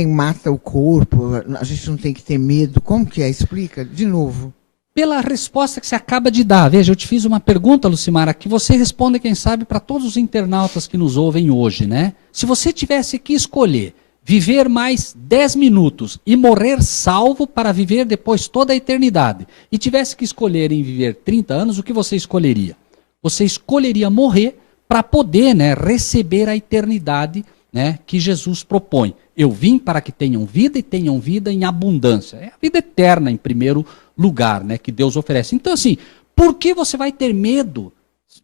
mata o corpo? A gente não tem que ter medo. Como que é? Explica de novo. Pela resposta que você acaba de dar. Veja, eu te fiz uma pergunta, Lucimara, que você responde, quem sabe, para todos os internautas que nos ouvem hoje, né? Se você tivesse que escolher viver mais 10 minutos e morrer salvo para viver depois toda a eternidade, e tivesse que escolher em viver 30 anos, o que você escolheria? Você escolheria morrer para poder, né, receber a eternidade, né, que Jesus propõe. Eu vim para que tenham vida e tenham vida em abundância. É a vida eterna em primeiro lugar, né, que Deus oferece. Então, assim, por que você vai ter medo?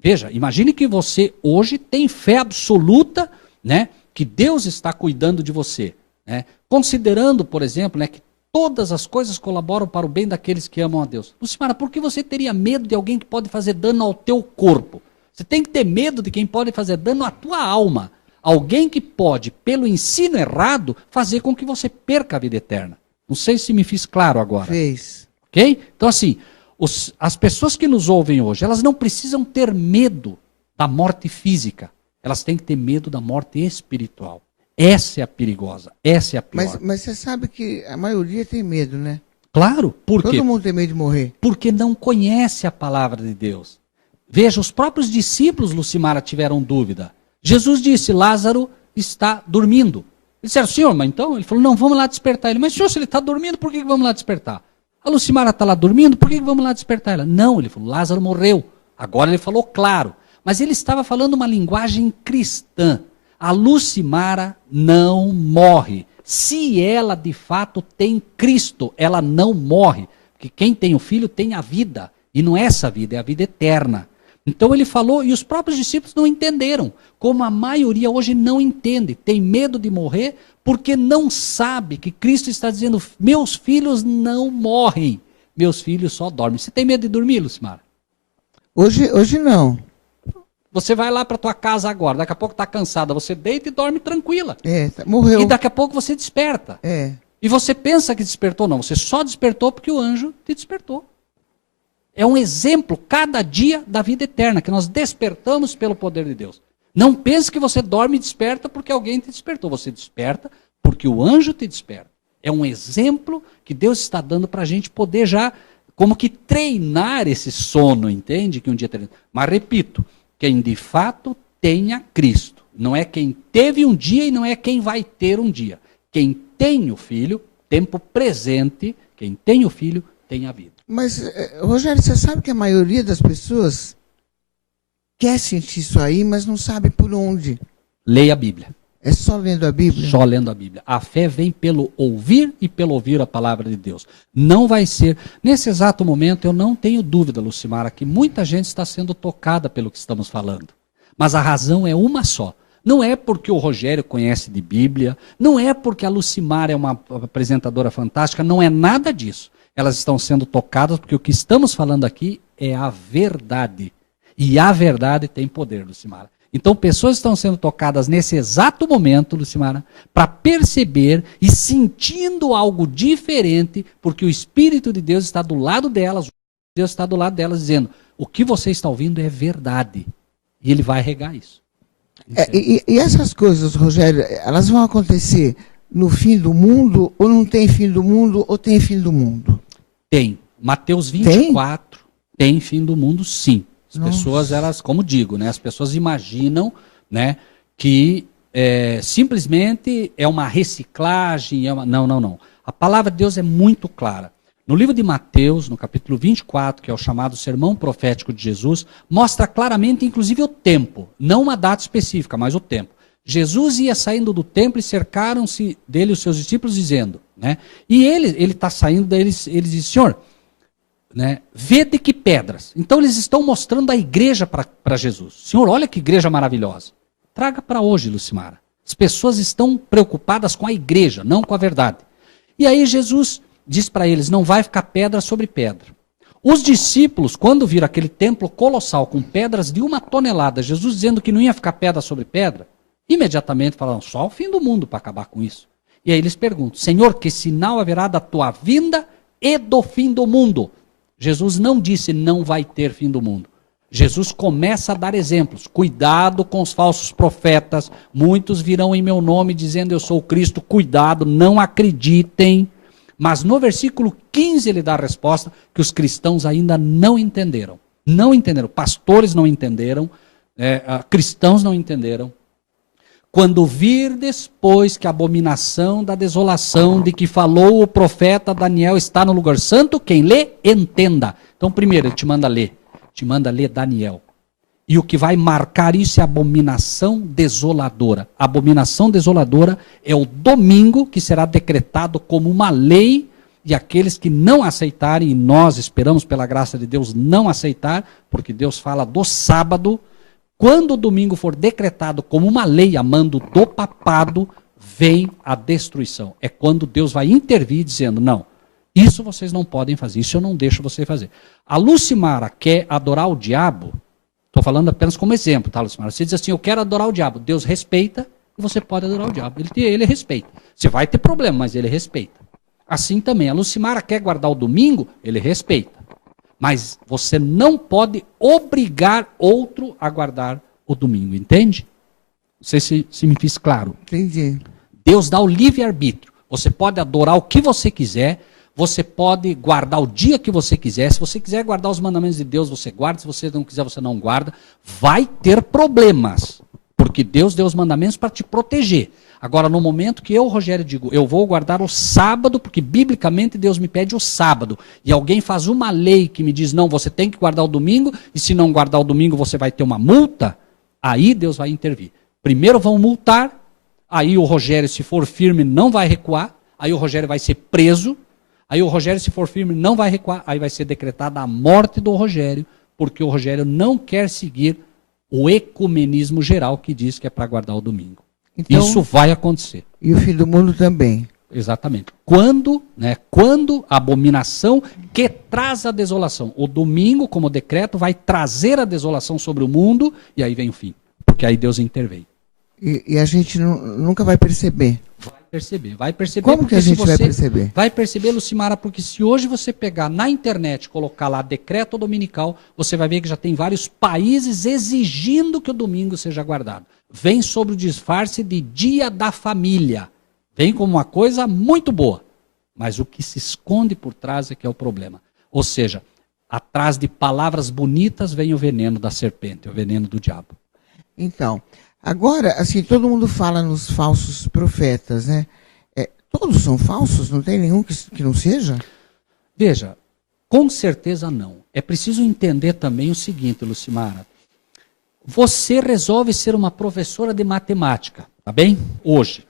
Veja, imagine que você hoje tem fé absoluta, né, que Deus está cuidando de você, né? Considerando, por exemplo, né, que todas as coisas colaboram para o bem daqueles que amam a Deus. Lucimara, por que você teria medo de alguém que pode fazer dano ao teu corpo? Você tem que ter medo de quem pode fazer dano à tua alma. Alguém que pode, pelo ensino errado, fazer com que você perca a vida eterna. Não sei se me fiz claro agora. Fez. Ok? Então, assim, as pessoas que nos ouvem hoje, elas não precisam ter medo da morte física. Elas têm que ter medo da morte espiritual. Essa é a perigosa, essa é a pior. Mas você sabe que a maioria tem medo, né? Claro, por quê? Todo mundo tem medo de morrer. Porque não conhece a palavra de Deus. Veja, os próprios discípulos, Lucimara, tiveram dúvida. Jesus disse, Lázaro está dormindo. Eles disseram, Senhor, mas então? Ele falou, não, vamos lá despertar ele. Mas, Senhor, se ele está dormindo, por que vamos lá despertar? A Lucimara está lá dormindo, por que vamos lá despertar ela? Não, ele falou, Lázaro morreu. Agora ele falou claro. Mas ele estava falando uma linguagem cristã. A Lucimara não morre. Se ela de fato tem Cristo, ela não morre. Porque quem tem o Filho tem a vida. E não é essa vida, é a vida eterna. Então ele falou, e os próprios discípulos não entenderam. como a maioria hoje não entende, tem medo de morrer porque não sabe que Cristo está dizendo, meus filhos não morrem, meus filhos só dormem. Você tem medo de dormir, Lucimara? Hoje não. Você vai lá para tua casa agora, daqui a pouco está cansada, você deita e dorme tranquila. Morreu. E daqui a pouco você desperta. E você pensa que despertou, não, você só despertou porque o anjo te despertou. É um exemplo, cada dia, da vida eterna, que nós despertamos pelo poder de Deus. Não pense que você dorme e desperta porque alguém te despertou. Você desperta porque o anjo te desperta. É um exemplo que Deus está dando para a gente poder já, como que treinar esse sono, entende? Que um dia teremos. Mas repito, quem de fato tenha Cristo. Não é quem teve um dia e não é quem vai ter um dia. Quem tem o Filho, tempo presente, quem tem o Filho, tem a vida. Mas, Rogério, você sabe que a maioria das pessoas quer sentir isso aí, mas não sabe por onde. Leia a Bíblia. É só lendo a Bíblia? Só lendo a Bíblia. A fé vem pelo ouvir e pelo ouvir a palavra de Deus. Não vai ser... Nesse exato momento, eu não tenho dúvida, Lucimara, que muita gente está sendo tocada pelo que estamos falando. Mas a razão é uma só. Não é porque o Rogério conhece de Bíblia, não é porque a Lucimara é uma apresentadora fantástica, não é nada disso. Elas estão sendo tocadas porque o que estamos falando aqui é a verdade. E a verdade tem poder, Lucimara. Então, pessoas estão sendo tocadas nesse exato momento, Lucimara, para perceber e sentindo algo diferente, porque o Espírito de Deus está do lado delas, Deus está do lado delas dizendo, o que você está ouvindo é verdade. E ele vai regar isso. E essas coisas, Rogério, elas vão acontecer no fim do mundo, ou não tem fim do mundo, ou tem fim do mundo? Tem. Mateus 24 tem fim do mundo, sim. As pessoas, elas, como digo, né, as pessoas imaginam, né, que simplesmente é uma reciclagem, não. A palavra de Deus é muito clara. No livro de Mateus, no capítulo 24, que é o chamado Sermão Profético de Jesus, mostra claramente, inclusive, o tempo. Não uma data específica, mas o tempo. Jesus ia saindo do templo e cercaram-se dele os seus discípulos, dizendo, né? E ele está saindo deles, ele diz, Senhor, né, vede que pedras. Então eles estão mostrando a igreja para Jesus. Senhor, olha que igreja maravilhosa. Traga para hoje, Lucimara. As pessoas estão preocupadas com a igreja, não com a verdade. E aí Jesus diz para eles, não vai ficar pedra sobre pedra. Os discípulos, quando viram aquele templo colossal com pedras de 1 tonelada, Jesus dizendo que não ia ficar pedra sobre pedra, imediatamente falaram, só o fim do mundo para acabar com isso. E aí eles perguntam, Senhor, que sinal haverá da tua vinda e do fim do mundo? Jesus não disse não vai ter fim do mundo. Jesus começa a dar exemplos. Cuidado com os falsos profetas. Muitos virão em meu nome dizendo eu sou o Cristo. Cuidado, não acreditem. Mas no versículo 15 ele dá a resposta que os cristãos ainda não entenderam. Não entenderam. Pastores não entenderam. Cristãos não entenderam. Quando virdes, pois, que a abominação da desolação de que falou o profeta Daniel está no lugar santo, quem lê, entenda. Então, primeiro, ele te manda ler Daniel. E o que vai marcar isso é a abominação desoladora. A abominação desoladora é o domingo que será decretado como uma lei, e aqueles que não aceitarem, e nós esperamos pela graça de Deus não aceitar, porque Deus fala do sábado. Quando o domingo for decretado como uma lei a mando do papado, vem a destruição. É quando Deus vai intervir dizendo, não, isso vocês não podem fazer, isso eu não deixo você fazer. A Lucimara quer adorar o diabo, estou falando apenas como exemplo, tá, Lucimara? Você diz assim, eu quero adorar o diabo. Deus respeita e você pode adorar o diabo. Ele respeita. Você vai ter problema, mas ele respeita. Assim também, a Lucimara quer guardar o domingo, ele respeita. Mas você não pode obrigar outro a guardar o domingo, entende? Não sei se me fiz claro. Entendi. Deus dá o livre-arbítrio. Você pode adorar o que você quiser, você pode guardar o dia que você quiser. Se você quiser guardar os mandamentos de Deus, você guarda. Se você não quiser, você não guarda. Vai ter problemas, porque Deus deu os mandamentos para te proteger. Agora, no momento que eu, Rogério, digo, eu vou guardar o sábado, porque biblicamente Deus me pede o sábado, e alguém faz uma lei que me diz, não, você tem que guardar o domingo, e se não guardar o domingo você vai ter uma multa, aí Deus vai intervir. Primeiro vão multar, aí o Rogério, se for firme, não vai recuar, aí o Rogério vai ser preso, aí o Rogério, se for firme, não vai recuar, aí vai ser decretada a morte do Rogério, porque o Rogério não quer seguir o ecumenismo geral que diz que é para guardar o domingo. Então, isso vai acontecer. E o fim do mundo também. Exatamente. Quando a abominação que traz a desolação. O domingo, como decreto, vai trazer a desolação sobre o mundo e aí vem o fim. Porque aí Deus intervém. E a gente nunca vai perceber. Vai perceber. Como que a gente vai perceber? Vai perceber, Lucimara, porque se hoje você pegar na internet e colocar lá decreto dominical, você vai ver que já tem vários países exigindo que o domingo seja guardado. Vem sobre o disfarce de Dia da Família. Vem como uma coisa muito boa. Mas o que se esconde por trás é que é o problema. Ou seja, atrás de palavras bonitas vem o veneno da serpente, o veneno do diabo. Então, agora, assim, todo mundo fala nos falsos profetas, né? Todos são falsos? Não tem nenhum que não seja? Veja, com certeza não. É preciso entender também o seguinte, Lucimara. Você resolve ser uma professora de matemática, tá bem? Hoje.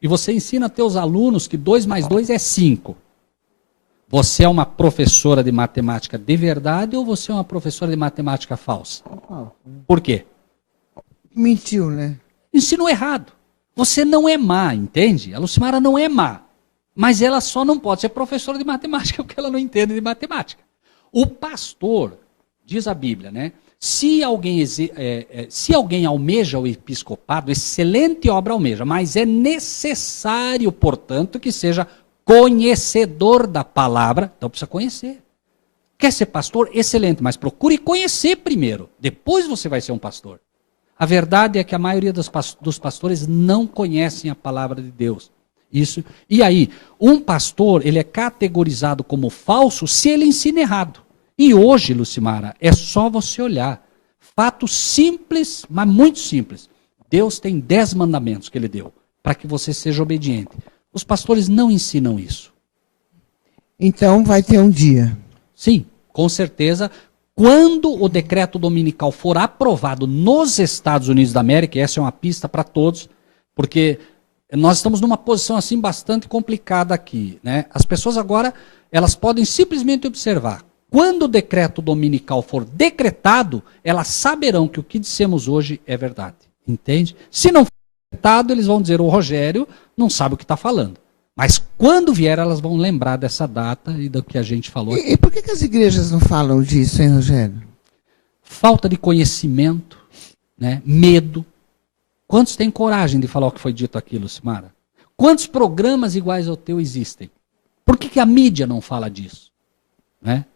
E você ensina a teus alunos que 2 mais 2 é 5. Você é uma professora de matemática de verdade ou você é uma professora de matemática falsa? Por quê? Mentiu, né? Ensinou errado. Você não é má, entende? A Lucimara não é má. Mas ela só não pode ser professora de matemática porque ela não entende de matemática. O pastor, diz a Bíblia, né? Se alguém almeja o episcopado, excelente obra almeja, mas é necessário, portanto, que seja conhecedor da palavra, então precisa conhecer. Quer ser pastor? Excelente, mas procure conhecer primeiro, depois você vai ser um pastor. A verdade é que a maioria dos pastores não conhecem a palavra de Deus. Isso. E aí, um pastor, ele é categorizado como falso se ele ensina errado. E hoje, Lucimara, é só você olhar. Fato simples, mas muito simples. Deus tem 10 mandamentos que ele deu para que você seja obediente. Os pastores não ensinam isso. Então vai ter um dia. Sim, com certeza. Quando o decreto dominical for aprovado nos Estados Unidos da América, e essa é uma pista para todos, porque nós estamos numa posição assim bastante complicada aqui, né? As pessoas agora, elas podem simplesmente observar. Quando o decreto dominical for decretado, elas saberão que o que dissemos hoje é verdade. Entende? Se não for decretado, eles vão dizer, o Rogério não sabe o que está falando. Mas quando vier, elas vão lembrar dessa data e do que a gente falou aqui. E por que as igrejas não falam disso, hein, Rogério? Falta de conhecimento, né? Medo. Quantos têm coragem de falar o que foi dito aqui, Lucimara? Quantos programas iguais ao teu existem? Por que a mídia não fala disso? Né?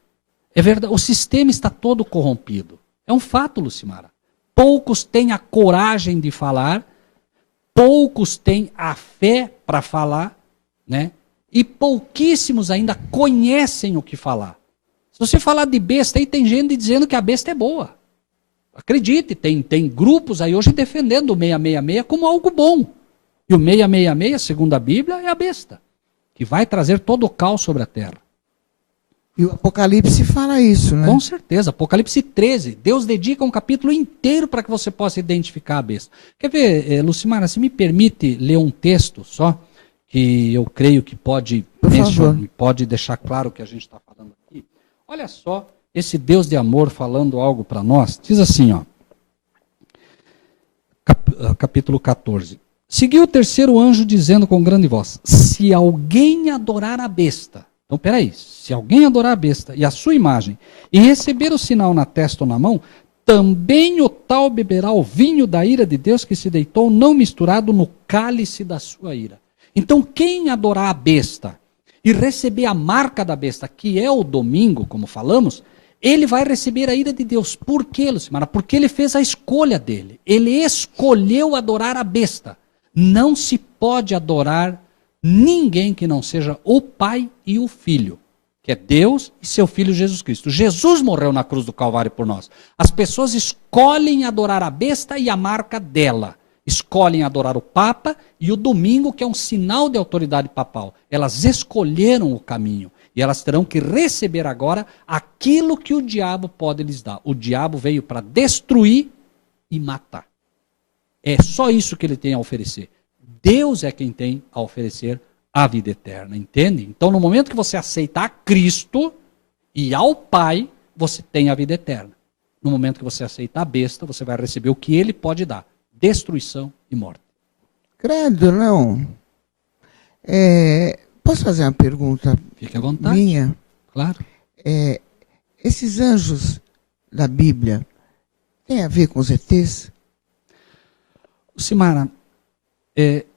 É verdade, o sistema está todo corrompido. É um fato, Lucimara. Poucos têm a coragem de falar, poucos têm a fé para falar, né? E pouquíssimos ainda conhecem o que falar. Se você falar de besta, aí tem gente dizendo que a besta é boa. Acredite, tem grupos aí hoje defendendo o 666 como algo bom. E o 666, segundo a Bíblia, é a besta, que vai trazer todo o caos sobre a terra. E o Apocalipse fala isso, né? Com certeza. Apocalipse 13. Deus dedica um capítulo inteiro para que você possa identificar a besta. Quer ver, Lucimara, se me permite ler um texto só, que eu creio que pode deixar claro o que a gente está falando aqui. Olha só, esse Deus de amor falando algo para nós. Diz assim, ó. Capítulo 14. Seguiu o terceiro anjo dizendo com grande voz, se alguém adorar a besta... Então, peraí, se alguém adorar a besta e a sua imagem e receber o sinal na testa ou na mão, também o tal beberá o vinho da ira de Deus que se deitou não misturado no cálice da sua ira. Então, quem adorar a besta e receber a marca da besta, que é o domingo, como falamos, ele vai receber a ira de Deus. Por quê, Lucimara? Porque ele fez a escolha dele. Ele escolheu adorar a besta. Não se pode adorar ninguém que não seja o Pai e o Filho, que é Deus e seu Filho Jesus Cristo. Jesus morreu na cruz do Calvário por nós. As pessoas escolhem adorar a besta e a marca dela. Escolhem adorar o Papa e o domingo, que é um sinal de autoridade papal. Elas escolheram o caminho e elas terão que receber agora aquilo que o diabo pode lhes dar. O diabo veio para destruir e matar. É só isso que ele tem a oferecer. Deus é quem tem a oferecer a vida eterna, entende? Então, no momento que você aceitar a Cristo e ao Pai, você tem a vida eterna. no momento que você aceitar a besta, você vai receber o que ele pode dar: destruição e morte. Credo, não. Posso fazer uma pergunta? Fique à vontade. Minha? Claro. Esses anjos da Bíblia têm a ver com os ETs? Simara,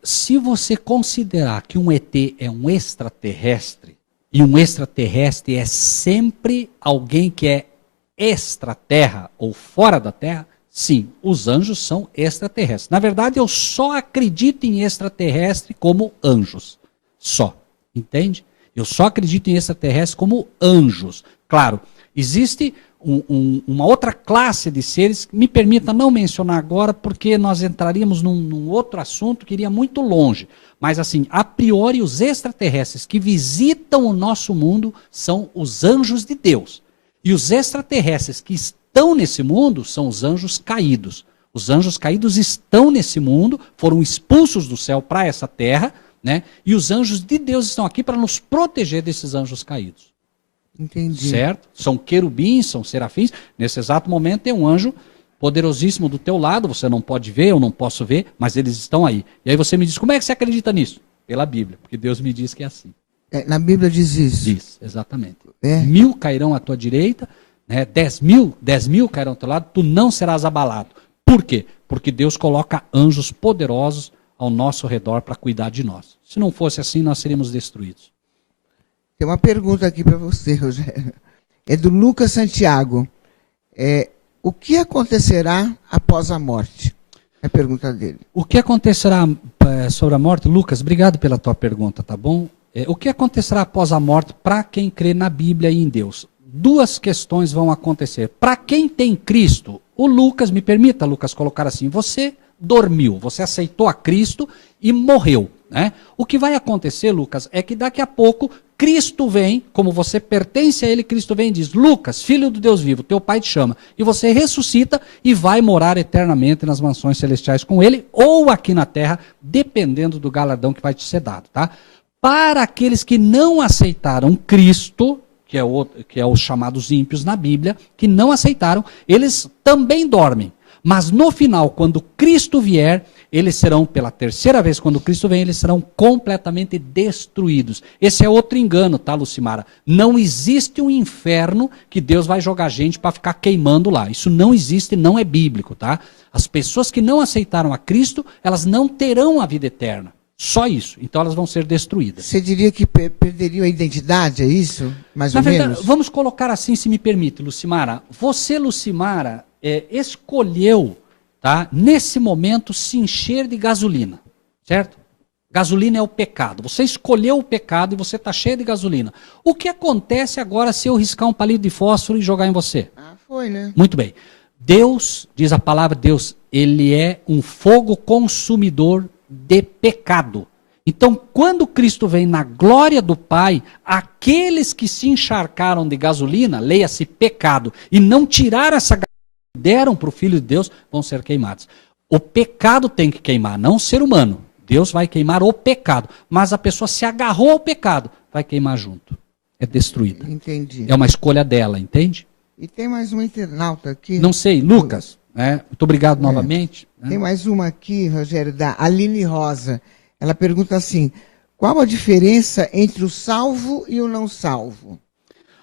se você considerar que um ET é um extraterrestre, e um extraterrestre é sempre alguém que é extraterra ou fora da Terra, sim, os anjos são extraterrestres. Na verdade, eu só acredito em extraterrestre como anjos. Só. Entende? Eu só acredito em extraterrestres como anjos. Claro, existe uma outra classe de seres, que me permita não mencionar agora, porque nós entraríamos num outro assunto que iria muito longe. Mas assim, a priori, os extraterrestres que visitam o nosso mundo são os anjos de Deus. E os extraterrestres que estão nesse mundo são os anjos caídos. Os anjos caídos estão nesse mundo, foram expulsos do céu para essa terra, né? E os anjos de Deus estão aqui para nos proteger desses anjos caídos. Entendi. Certo? São querubins, são serafins. Nesse exato momento tem um anjo poderosíssimo do teu lado, você não pode ver, eu não posso ver, mas eles estão aí. E aí você me diz, como é que você acredita nisso? Pela Bíblia, porque Deus me diz que é assim. Na Bíblia diz isso? Diz, exatamente. 1000 cairão à tua direita, né? 10 mil cairão ao teu lado, tu não serás abalado. Por quê? Porque Deus coloca anjos poderosos ao nosso redor para cuidar de nós. Se não fosse assim, nós seríamos destruídos. Tem uma pergunta aqui para você, Rogério. É do Lucas Santiago. O que acontecerá após a morte? É a pergunta dele. O que acontecerá sobre a morte? Lucas, obrigado pela tua pergunta, tá bom? O que acontecerá após a morte para quem crê na Bíblia e em Deus? Duas questões vão acontecer. Para quem tem Cristo, o Lucas, me permita, Lucas, colocar assim, você dormiu, você aceitou a Cristo e morreu, né? O que vai acontecer, Lucas, é que daqui a pouco Cristo vem, como você pertence a ele, Cristo vem e diz, Lucas, filho do Deus vivo, teu pai te chama, e você ressuscita e vai morar eternamente nas mansões celestiais com ele, ou aqui na terra, dependendo do galardão que vai te ser dado, tá? Para aqueles que não aceitaram Cristo, que é os chamados ímpios na Bíblia, que não aceitaram, eles também dormem. Mas no final, quando Cristo vier, eles serão, pela terceira vez, quando Cristo vem, eles serão completamente destruídos. Esse é outro engano, tá, Lucimara? Não existe um inferno que Deus vai jogar gente para ficar queimando lá. Isso não existe, não é bíblico, tá? As pessoas que não aceitaram a Cristo, elas não terão a vida eterna. Só isso. Então elas vão ser destruídas. Você diria que perderiam a identidade, é isso? Mais ou menos? Vamos colocar assim, se me permite, Lucimara. Você, Lucimara, escolheu, tá, nesse momento, se encher de gasolina, certo? Gasolina é o pecado. Você escolheu o pecado e você está cheio de gasolina. O que acontece agora se eu riscar um palito de fósforo e jogar em você? Foi, né? Muito bem. Deus, diz a palavra de Deus, ele é um fogo consumidor de pecado. Então, quando Cristo vem na glória do Pai, aqueles que se encharcaram de gasolina, leia-se pecado, e não tiraram essa gasolina, deram para o Filho de Deus, vão ser queimados. O pecado tem que queimar, não o ser humano. Deus vai queimar o pecado, mas a pessoa se agarrou ao pecado, vai queimar junto. É destruída. Entendi. É uma escolha dela, entende? E tem mais um internauta aqui. Não sei, Lucas, muito obrigado novamente. Tem mais uma aqui, Rogério, da Aline Rosa. Ela pergunta assim, qual a diferença entre o salvo e o não salvo?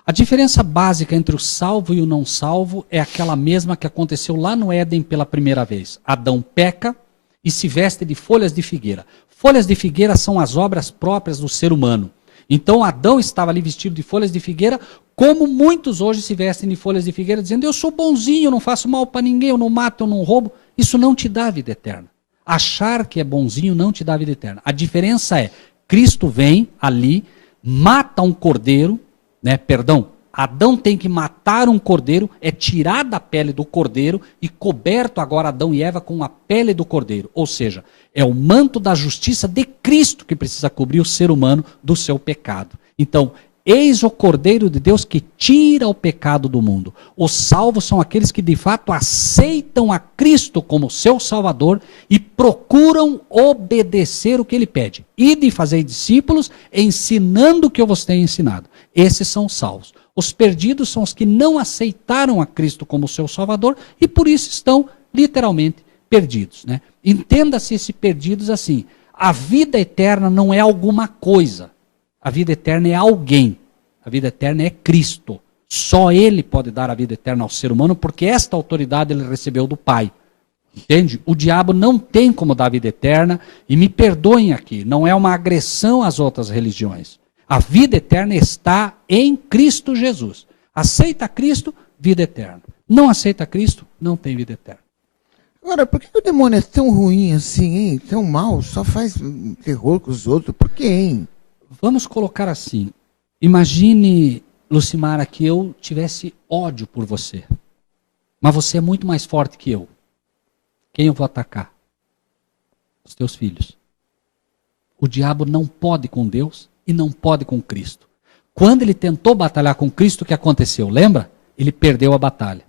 A diferença básica entre o salvo e o não salvo é aquela mesma que aconteceu lá no Éden pela primeira vez. Adão peca e se veste de folhas de figueira. Folhas de figueira são as obras próprias do ser humano. Então Adão estava ali vestido de folhas de figueira, como muitos hoje se vestem de folhas de figueira, dizendo, eu sou bonzinho, eu não faço mal para ninguém, eu não mato, eu não roubo. Isso não te dá vida eterna. Achar que é bonzinho não te dá vida eterna. A diferença é, Cristo vem ali, mata um cordeiro, Adão tem que matar um cordeiro, é tirar da pele do cordeiro e coberto agora Adão e Eva com a pele do cordeiro. Ou seja, é o manto da justiça de Cristo que precisa cobrir o ser humano do seu pecado. Então, eis o Cordeiro de Deus que tira o pecado do mundo. Os salvos são aqueles que de fato aceitam a Cristo como seu Salvador e procuram obedecer o que ele pede. Ide fazer discípulos ensinando o que eu vos tenho ensinado. Esses são os salvos. Os perdidos são os que não aceitaram a Cristo como seu Salvador e por isso estão literalmente perdidos, né? Entenda-se esse perdidos assim: a vida eterna não é alguma coisa, a vida eterna é alguém, a vida eterna é Cristo. Só Ele pode dar a vida eterna ao ser humano, porque esta autoridade Ele recebeu do Pai. Entende? O diabo não tem como dar a vida eterna, e me perdoem aqui, não é uma agressão às outras religiões. A vida eterna está em Cristo Jesus. Aceita Cristo, vida eterna. Não aceita Cristo, não tem vida eterna. Agora, por que o demônio é tão ruim assim, hein? Tão mal, só faz terror com os outros? Por quê, hein? Vamos colocar assim. Imagine, Lucimara, que eu tivesse ódio por você. Mas você é muito mais forte que eu. Quem eu vou atacar? Os teus filhos. O diabo não pode com Deus e não pode com Cristo. Quando ele tentou batalhar com Cristo, o que aconteceu? Lembra? Ele perdeu a batalha.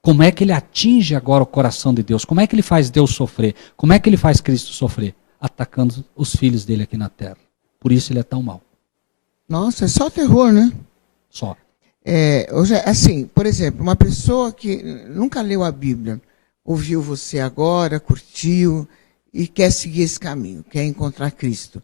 Como é que ele atinge agora o coração de Deus? Como é que ele faz Deus sofrer? Como é que ele faz Cristo sofrer? Atacando os filhos dele aqui na terra. Por isso ele é tão mau. Nossa, é só terror, né? Só. Hoje, assim, por exemplo, uma pessoa que nunca leu a Bíblia, ouviu você agora, curtiu e quer seguir esse caminho, quer encontrar Cristo.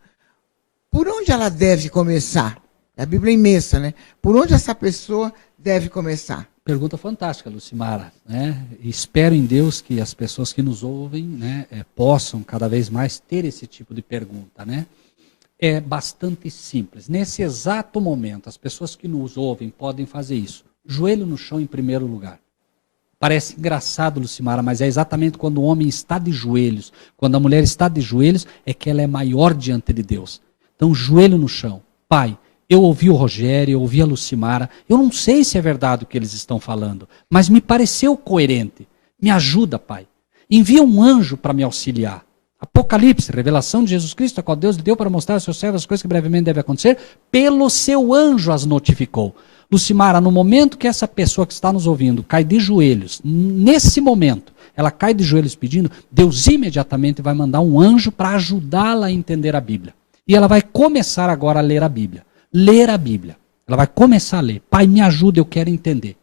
Por onde ela deve começar? A Bíblia é imensa, né? Por onde essa pessoa deve começar? Pergunta fantástica, Lucimara, né? Espero em Deus que as pessoas que nos ouvem, né, possam cada vez mais ter esse tipo de pergunta, né? É bastante simples. Nesse exato momento, as pessoas que nos ouvem podem fazer isso. Joelho no chão em primeiro lugar. Parece engraçado, Lucimara, mas é exatamente quando o homem está de joelhos, quando a mulher está de joelhos, é que ela é maior diante de Deus. Então, joelho no chão. Pai, eu ouvi o Rogério, eu ouvi a Lucimara, eu não sei se é verdade o que eles estão falando, mas me pareceu coerente. Me ajuda, Pai. Envia um anjo para me auxiliar. Apocalipse, revelação de Jesus Cristo, a qual Deus lhe deu para mostrar aos seus servos as coisas que brevemente devem acontecer, pelo seu anjo as notificou. Lucimara, no momento que essa pessoa que está nos ouvindo cai de joelhos, nesse momento, ela cai de joelhos pedindo, Deus imediatamente vai mandar um anjo para ajudá-la a entender a Bíblia. E ela vai começar agora a ler a Bíblia. Ler a Bíblia. Ela vai começar a ler. Pai, me ajuda, eu quero entender.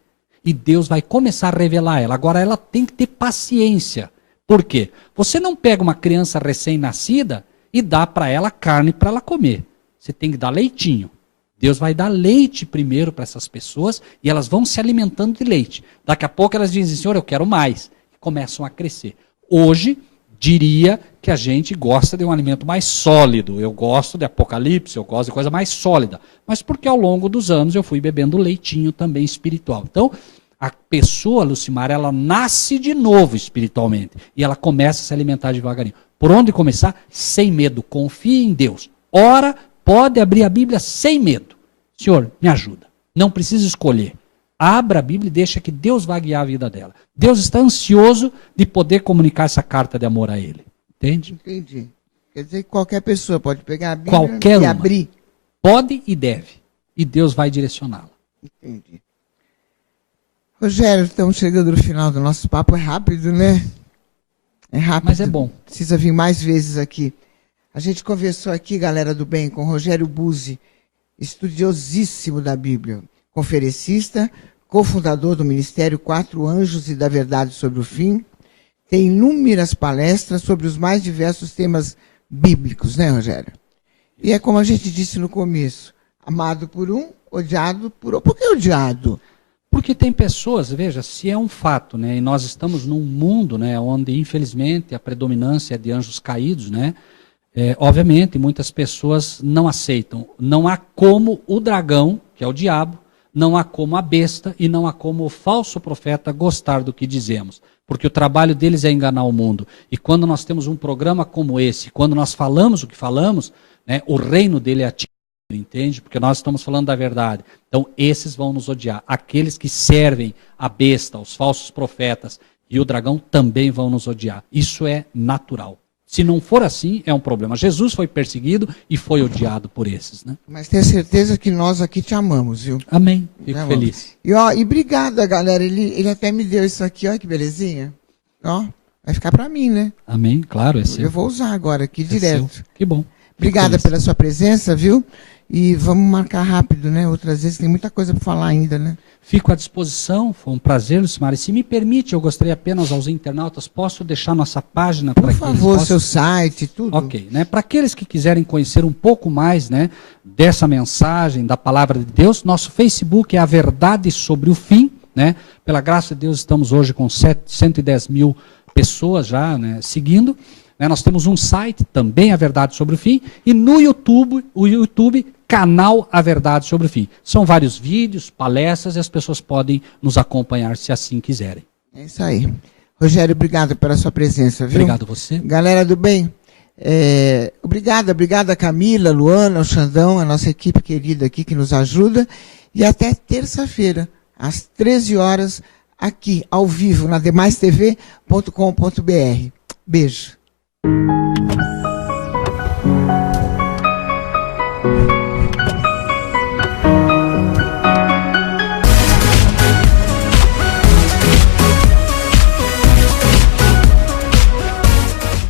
E Deus vai começar a revelar a ela. Agora ela tem que ter paciência. Por quê? Você não pega uma criança recém-nascida e dá para ela carne para ela comer. Você tem que dar leitinho. Deus vai dar leite primeiro para essas pessoas e elas vão se alimentando de leite. Daqui a pouco elas dizem, Senhor, eu quero mais. E começam a crescer. Hoje, diria que a gente gosta de um alimento mais sólido. Eu gosto de Apocalipse, eu gosto de coisa mais sólida. Mas porque ao longo dos anos eu fui bebendo leitinho também espiritual. Então, a pessoa, Lucimara, ela nasce de novo espiritualmente. E ela começa a se alimentar devagarinho. Por onde começar? Sem medo. Confie em Deus. Ora, pode abrir a Bíblia sem medo. Senhor, me ajuda. Não precisa escolher. Abra a Bíblia e deixa que Deus vá guiar a vida dela. Deus está ansioso de poder comunicar essa carta de amor a Ele. Entende? Entendi. Quer dizer que qualquer pessoa pode pegar a Bíblia e abrir. Pode e deve. E Deus vai direcioná-la. Entendi. Rogério, estamos chegando no final do nosso papo. É rápido, né? É rápido. Mas é bom. Precisa vir mais vezes aqui. A gente conversou aqui, galera do bem, com Rogério Buzzi, estudiosíssimo da Bíblia, conferencista, cofundador do Ministério Quatro Anjos e da Verdade sobre o Fim. Tem inúmeras palestras sobre os mais diversos temas bíblicos, né, Rogério? E é como a gente disse no começo, amado por um, odiado por outro. Por que odiado? Porque tem pessoas, veja, se é um fato, né, e nós estamos num mundo, né, onde infelizmente a predominância é de anjos caídos, né, obviamente muitas pessoas não aceitam. Não há como o dragão, que é o diabo, não há como a besta e não há como o falso profeta gostar do que dizemos. Porque o trabalho deles é enganar o mundo. E quando nós temos um programa como esse, quando nós falamos o que falamos, né, o reino dele é atingido, entende? Porque nós estamos falando da verdade. Então esses vão nos odiar. Aqueles que servem a besta, os falsos profetas e o dragão também vão nos odiar. Isso é natural. Se não for assim, é um problema. Jesus foi perseguido e foi odiado por esses, né? Mas tenha certeza que nós aqui te amamos, viu? Amém. Fico feliz. E obrigada, galera. Ele até me deu isso aqui, olha que belezinha. Ó, vai ficar para mim, né? Amém, claro, é seu. Eu vou usar agora aqui direto. Seu. Que bom. Obrigada pela sua presença, viu? E vamos marcar rápido, né? Outras vezes tem muita coisa para falar ainda, né? Fico à disposição, foi um prazer, Lucimara. E se me permite, eu gostaria apenas aos internautas, posso deixar nossa página para que Por favor, seu site, tudo. Ok, né? Para aqueles que quiserem conhecer um pouco mais, né, dessa mensagem, da palavra de Deus, nosso Facebook é A Verdade Sobre o Fim, né? Pela graça de Deus, estamos hoje com 110 mil pessoas já, né, seguindo. Né? Nós temos um site, também A Verdade Sobre o Fim, e no YouTube, canal A Verdade Sobre o Fim. São vários vídeos, palestras, e as pessoas podem nos acompanhar se assim quiserem. É isso aí. Rogério, obrigado pela sua presença, viu? Obrigado a você. Galera do bem, obrigada Camila, Luana, o Xandão, a nossa equipe querida aqui que nos ajuda. E até terça-feira, às 13 horas, aqui, ao vivo, na demaistv.com.br. Beijo.